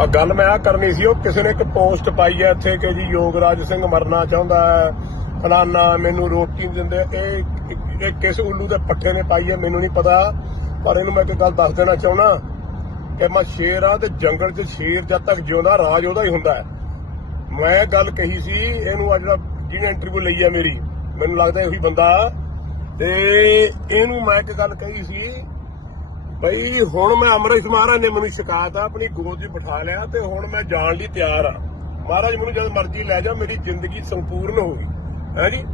ਬਸ ਗੱਲ ਮੈਂ ਆ ਕਰਨੀ ਸੀ, ਉਹ ਕਿਸੇ ਨੇ ਇੱਕ ਪੋਸਟ ਪਾਈ ਹੈ ਇੱਥੇ ਕਿ ਜੀ ਯੋਗਰਾਜ ਸਿੰਘ ਮਰਨਾ ਚਾਹੁੰਦਾ ਹੈ, ਫਲਾਨਾ ਮੈਨੂੰ ਰੋਟੀ ਨਹੀਂ ਦਿੰਦੇ, ਇਹ ਇਹ ਕਿਸ ਉੱਲੂ ਦੇ ਪੱਠੇ ਨੇ ਪਾਈ ਹੈ ਮੈਨੂੰ ਨਹੀਂ ਪਤਾ, ਪਰ ਇਹਨੂੰ ਮੈਂ ਇੱਕ ਗੱਲ ਦੱਸ ਦੇਣਾ ਚਾਹੁੰਦਾ ਕਿ ਮੈਂ ਸ਼ੇਰ ਆ ਤੇ ਜੰਗਲ 'ਚ ਸ਼ੇਰ ਜਦ ਤੱਕ ਜਿਉਂਦਾ, ਰਾਜ ਉਹਦਾ ਹੀ ਹੁੰਦਾ ਹੈ। ਮੈਂ ਗੱਲ ਕਹੀ ਸੀ, ਇਹਨੂੰ ਆ ਜਿਹੜਾ ਜਿਹਨੇ ਇੰਟਰਵਿਊ ਲਈ ਆ ਮੇਰੀ, ਮੈਨੂੰ ਲੱਗਦਾ ਉਹੀ ਬੰਦਾ, ਤੇ ਇਹਨੂੰ ਮੈਂ ਇੱਕ ਗੱਲ ਕਹੀ ਸੀ ਬਈ ਹੁਣ ਮੈਂ ਅੰਮ੍ਰਿਤ ਮਹਾਰਾਜ ਨੇ ਮੈਨੂੰ ਸ਼ਿਕਾਇਤ ਆ ਆਪਣੀ ਗੋਦ 'ਚ ਬਿਠਾ ਲਿਆ ਤੇ ਹੁਣ ਮੈਂ ਜਾਣ ਲਈ ਤਿਆਰ ਆ। ਮਹਾਰਾਜ ਮੈਨੂੰ ਜਦ ਮਰਜ਼ੀ ਲੈ ਜਾ, ਮੇਰੀ ਜ਼ਿੰਦਗੀ ਸੰਪੂਰਨ ਹੋ ਗਈ। ਹੈ ਜੀ?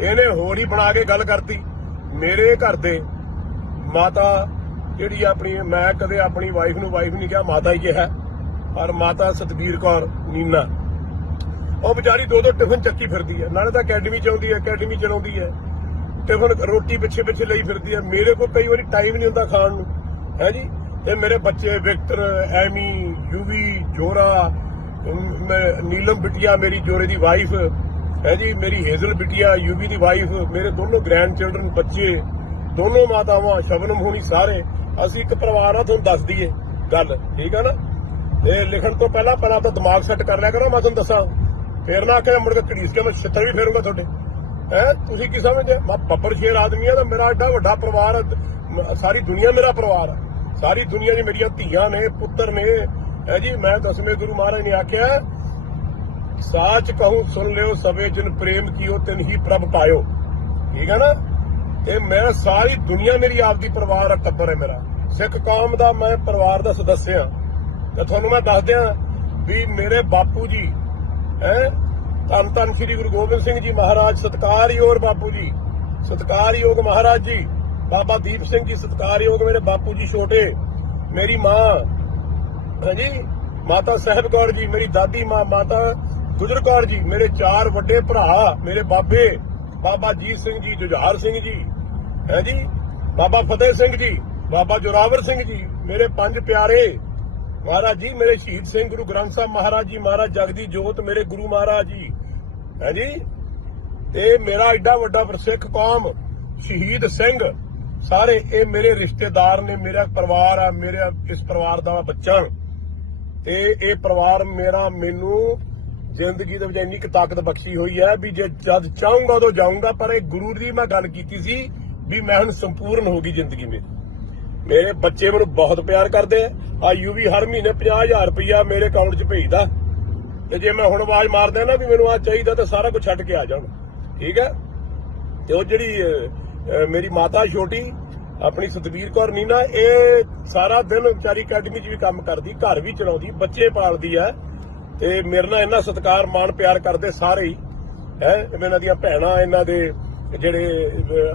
ਇਹਨੇ ਹੋਰ ਹੀ ਬਣਾ ਕੇ ਗੱਲ ਕਰਤੀ। ਮੇਰੇ ਘਰ ਦੇ ਮਾਤਾ ਜਿਹੜੀ ਆਪਣੀ, ਮੈਂ ਕਦੇ ਆਪਣੀ ਵਾਈਫ ਨੂੰ ਵਾਈਫ ਨਹੀਂ ਕਿਹਾ, ਮਾਤਾ ਹੀ ਕਿਹਾ ਪਰ ਮਾਤਾ ਸਤਬੀਰ ਕੌਰ ਨੀਨਾ। ਉਹ ਵਿਚਾਰੀ ਦੋ ਦੋ ਟਿਫਨ ਚੱਕੀ ਫਿਰਦੀ ਹੈ। ਨਾਲੇ ਤਾਂ ਅਕੈਡਮੀ ਚ ਹੈ ਅਕੈਡਮੀ ਚਲਾਉਂਦੀ ਹੈ। ਟਿਫਨ ਰੋਟੀ ਪਿੱਛੇ ਪਿੱਛੇ ਲਈ ਫਿਰਦੀ ਹੈ। ਮੇਰੇ ਕੋਲ ਕਈ ਵਾਰੀ ਟਾਈਮ ਨਹੀਂ ਹੁੰਦਾ ਖਾਣ ਨੂੰ। ਹੈ ਜੀ? ਤੇ ਮੇਰੇ ਬੱਚੇ ਵਿਕਟਰ ਐਮੀ ਯੂਵੀ ਜੋਰਾ ਨੀਲਮ ਬਿਟਿਆ ਮੇਰੀ ਜੋਰੇ ਦੀ ਵਾਈਫ ਹੈ ਜੀ? ਮੇਰੀ ਹੇਜ਼ਲ ਬਿਟਿਆ ਯੂਵੀ ਦੀ ਵਾਈਫ ਮੇਰੇ ਦੋਨੋਂ ਗ੍ਰੈਂਡ ਚਿਲਡਰਨ ਬੱਚੇ ਦੋਨੋਂ ਮਾਤਾਵਾਂ ਸ਼ਬਨਮ ਹੋਣੀ ਸਾਰੇ। ਅਸੀਂ ਇੱਕ ਪਰਿਵਾਰ ਆ ਤੁਹਾਨੂੰ ਦੱਸ ਦਈਏ ਗੱਲ ਠੀਕ ਹੈ ਨਾ? ਇਹ ਲਿਖਣ ਤੋਂ ਪਹਿਲਾਂ ਪਹਿਲਾਂ ਤਾਂ ਦਿਮਾਗ ਸੈੱਟ ਕਰ ਲਿਆ ਕਰੋ ਮੈਂ ਤੁਹਾਨੂੰ ਦੱਸਾਂ। ਫੇਰ ਨਾ ਕਿ ਮੁੜ ਕੇ ਘੜੀਸ ਕੇ ਮੈਂ ਛਿੱਤਰ ਵੀ ਫੇਰੂੰਗਾ ਤੁਹਾਡੇ। ਹੈ? ਤੁਸੀਂ ਕੀ ਸਮਝਦੇ? ਮੈਂ ਬੱਬਰ ਸ਼ੇਰ ਆਦਮੀ ਆ ਤਾਂ ਮੇਰਾ ਐਡਾ ਵੱਡਾ ਪਰਿਵਾਰ ਆ, ਸਾਰੀ ਦੁਨੀਆ ਮੇਰਾ ਪਰਿਵਾਰ ਆ। ਸਾਰੀ ਦੁਨੀਆ 'ਚ ਮੇਰੀਆਂ ਧੀਆਂ ਨੇ, ਪੁੱਤਰ ਨੇ। ਹੈ ਜੀ, ਮੈਂ ਦਸਵੇਂ ਗੁਰੂ ਮਹਾਰਾਜ ਨੇ ਆਖਿਆ, ਸਾਚ ਕਹੂੰ, ਸੁਣ ਲਿਓ, ਸਵੇ ਜਿਨ ਪ੍ਰੇਮ ਕੀਓ, ਤਿਨ ਹੀ ਪ੍ਰਭ ਪਾਇਓ। ਠੀਕ ਹੈ ਨਾ? ਤੇ ਮੈਂ ਸਾਰੀ ਦੁਨੀਆ ਮੇਰੀ ਆਪਦੀ ਪਰਿਵਾਰ ਦਾ ਟੱਬਰ ਹੈ ਮੇਰਾ। ਸਿੱਖ ਕੌਮ ਦਾ ਮੈਂ ਪਰਿਵਾਰ ਦਾ ਸਦੱਸਿਆ ਹਾਂ। ਤੇ ਤੁਹਾਨੂੰ ਮੈਂ ਦੱਸ ਦਿਆਂ ਵੀ ਮੇਰੇ ਬਾਪੂ ਜੀ, ਹੈ? ਧੰਨ ਧੰਨ ਸ੍ਰੀ ਗੁਰੂ ਗੋਬਿੰਦ ਸਿੰਘ ਜੀ ਮਹਾਰਾਜ, ਸਤਕਾਰਯੋਗ ਬਾਪੂ ਜੀ, ਸਤਕਾਰਯੋਗ ਮਹਾਰਾਜ ਜੀ। ਬਾਬਾ ਦੀਪ ਸਿੰਘ ਜੀ ਸਤਕਾਰਯੋਗ ਮੇਰੇ ਬਾਪੂ ਜੀ ਛੋਟੇ, ਮੇਰੀ ਮਾਂ, ਹਾਂਜੀ, ਮਾਤਾ ਸਾਹਿਬ ਕੌਰ ਜੀ, ਮੇਰੀ ਦਾਦੀ ਮਾਂ, ਮਾਤਾ ਗੁਜਰ ਕੌਰ ਜੀ, ਮੇਰੇ ਚਾਰ ਵੱਡੇ ਭਰਾ, ਮੇਰੇ ਬਾਬੇ, ਬਾਬਾ ਜੀਤ ਸਿੰਘ ਜੀ, ਜੁਝਾਰ ਸਿੰਘ ਜੀ ਹੈ ਜੀ ਬਾਬਾ ਫਤਿਹ ਸਿੰਘ ਜੀ, ਬਾਬਾ ਜੋਰਾਵਰ ਸਿੰਘ ਜੀ, ਮੇਰੇ ਪੰਜ ਪਿਆਰੇ, ਮਹਾਰਾਜ ਜੀ, ਮੇਰੇ ਸ਼ਹੀਦ ਸਿੰਘ ਗੁਰੂ ਗ੍ਰੰਥ ਸਾਹਿਬ ਮਹਾਰਾਜ ਜੀ, ਮਹਾਰਾਜ ਜਗਦੀ ਜੋਤ, ਮੇਰੇ ਗੁਰੂ ਮਹਾਰਾਜ ਜੀ ਹੈ ਜੀ ਤੇ ਮੇਰਾ ਐਡਾ ਵੱਡਾ ਸਿੱਖ ਕੌਮ, ਸ਼ਹੀਦ ਸਿੰਘ ਸਾਰੇ ਇਹ ਮੇਰੇ ਰਿਸ਼ਤੇਦਾਰ ਨੇ, ਮੇਰਾ ਪਰਿਵਾਰ ਆ, ਮੇਰੇ ਇਸ ਪਰਿਵਾਰ ਦਾ ਬੱਚਾ ਤੇ ਇਹ ਪਰਿਵਾਰ ਮੇਰਾ ਮੈਨੂੰ ਜ਼ਿੰਦਗੀ ਦੇ ਵਿੱਚ ਇੰਨੀ ਕੁ ਤਾਕਤ ਬਖਸ਼ੀ ਹੋਈ ਹੈ ਵੀ ਜੇ ਜਦ ਚਾਹੂੰਗਾ ਉਦੋਂ ਜਾਊਂਗਾ, ਪਰ ਇਹ ਗੁਰੂ ਦੀ ਮੈਂ ਗੱਲ ਕੀਤੀ ਸੀ ਵੀ ਮੈਂ ਹੁਣ ਸੰਪੂਰਨ ਹੋ ਗਈ ਜ਼ਿੰਦਗੀ ਮੇਰੀ। ਮੇਰੇ ਬੱਚੇ ਮੈਨੂੰ ਬਹੁਤ ਪਿਆਰ ਕਰਦੇ ਆ। ਆ ਵੀ ਹਰ ਮਹੀਨੇ 50000 ਰੁਪਇਆ ਮੇਰੇ ਅਕਾਊਂਟ 'ਚ ਭੇਜਦਾ। ਤੇ ਜੇ ਮੈਂ ਹੁਣ ਆਵਾਜ਼ ਮਾਰਦਾ ਨਾ ਵੀ ਮੈਨੂੰ ਆ ਚਾਹੀਦਾ ਤਾਂ ਸਾਰਾ ਕੁਝ ਛੱਡ ਕੇ ਆ ਜਾਣ ਠੀਕ ਹੈ? ਤੇ ਉਹ ਜਿਹੜੀ ਮੇਰੀ ਮਾਤਾ ਛੋਟੀ ਆਪਣੀ ਸਤਵੀਰ ਕੌਰ ਨੀਨਾ ਇਹ ਸਾਰਾ ਦਿਨ ਵਿਚਾਰੀ ਅਕੈਡਮੀ 'ਚ ਵੀ ਕੰਮ ਕਰਦੀ ਘਰ ਵੀ ਚਲਾਉਂਦੀ ਬੱਚੇ ਪਾਲਦੀ ਆ ਤੇ ਮੇਰੇ ਨਾਲ ਇੰਨਾ ਸਤਿਕਾਰ ਮਾਣ ਪਿਆਰ ਕਰਦੇ ਸਾਰੇ ਹੀ ਹੈ ਇਹਨਾਂ ਦੀਆਂ ਭੈਣਾਂ ਇਹਨਾਂ ਦੇ ਜਿਹੜੇ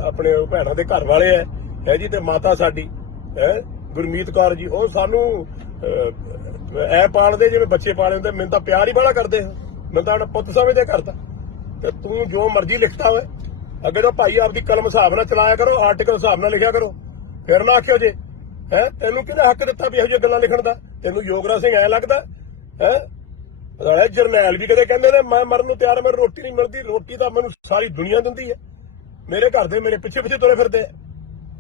ਆਪਣੇ ਭੈਣਾਂ ਦੇ ਘਰ ਵਾਲੇ ਆ ਹੈ ਜੀ ਤੇ ਮਾਤਾ ਸਾਡੀ ਹੈ ਗੁਰਮੀਤ ਕੌਰ ਜੀ ਉਹ ਸਾਨੂੰ ਅਹ, ਐ ਪਾਲਦੇ ਜਿਵੇਂ ਬੱਚੇ ਪਾਲੇ ਹੁੰਦੇ ਮੈਨੂੰ ਤਾਂ ਪਿਆਰ ਹੀ ਬੜਾ ਕਰਦੇ। ਮੈਨੂੰ ਤਾਂ ਆਪਣਾ ਪੁੱਤ ਸਮਝਦੇ ਕਰਦਾ ਤੇ ਤੂੰ ਜੋ ਮਰਜ਼ੀ ਲਿਖਤਾ ਹੋਏ ਅੱਗੇ ਤੋਂ ਭਾਈ ਆਪਦੀ ਕਲਮ ਹਿਸਾਬ ਨਾਲ ਚਲਾਇਆ ਕਰੋ ਆਰਟੀਕਲ ਹਿਸਾਬ ਨਾਲ ਲਿਖਿਆ ਕਰੋ। ਫਿਰ ਨਾ ਆਖਿਓ ਜੇ, ਹੈ? ਤੈਨੂੰ ਕਿਹਦਾ ਹੱਕ ਦਿੱਤਾ ਵੀ ਇਹੋ ਜਿਹੀਆਂ ਗੱਲਾਂ ਲਿਖਣ ਦਾ? ਤੈਨੂੰ ਯੋਗਰਾ ਸਿੰਘ ਐ ਲੱਗਦਾ, ਹੈ? ਨਾਲੇ ਜਰਨੈਲ ਵੀ ਕਦੇ ਕਹਿੰਦੇ ਨੇ, ਮੈਂ ਮਰਨ ਨੂੰ ਤਿਆਰ ਮੈਨੂੰ ਰੋਟੀ ਨਹੀਂ ਮਿਲਦੀ, ਰੋਟੀ ਤਾਂ ਮੈਨੂੰ ਸਾਰੀ ਦੁਨੀਆ ਦਿੰਦੀ ਹੈ। ਮੇਰੇ ਘਰ ਦੇ ਮੇਰੇ ਪਿੱਛੇ ਪਿੱਛੇ ਤੁਰੇ ਫਿਰਦੇ ਆ।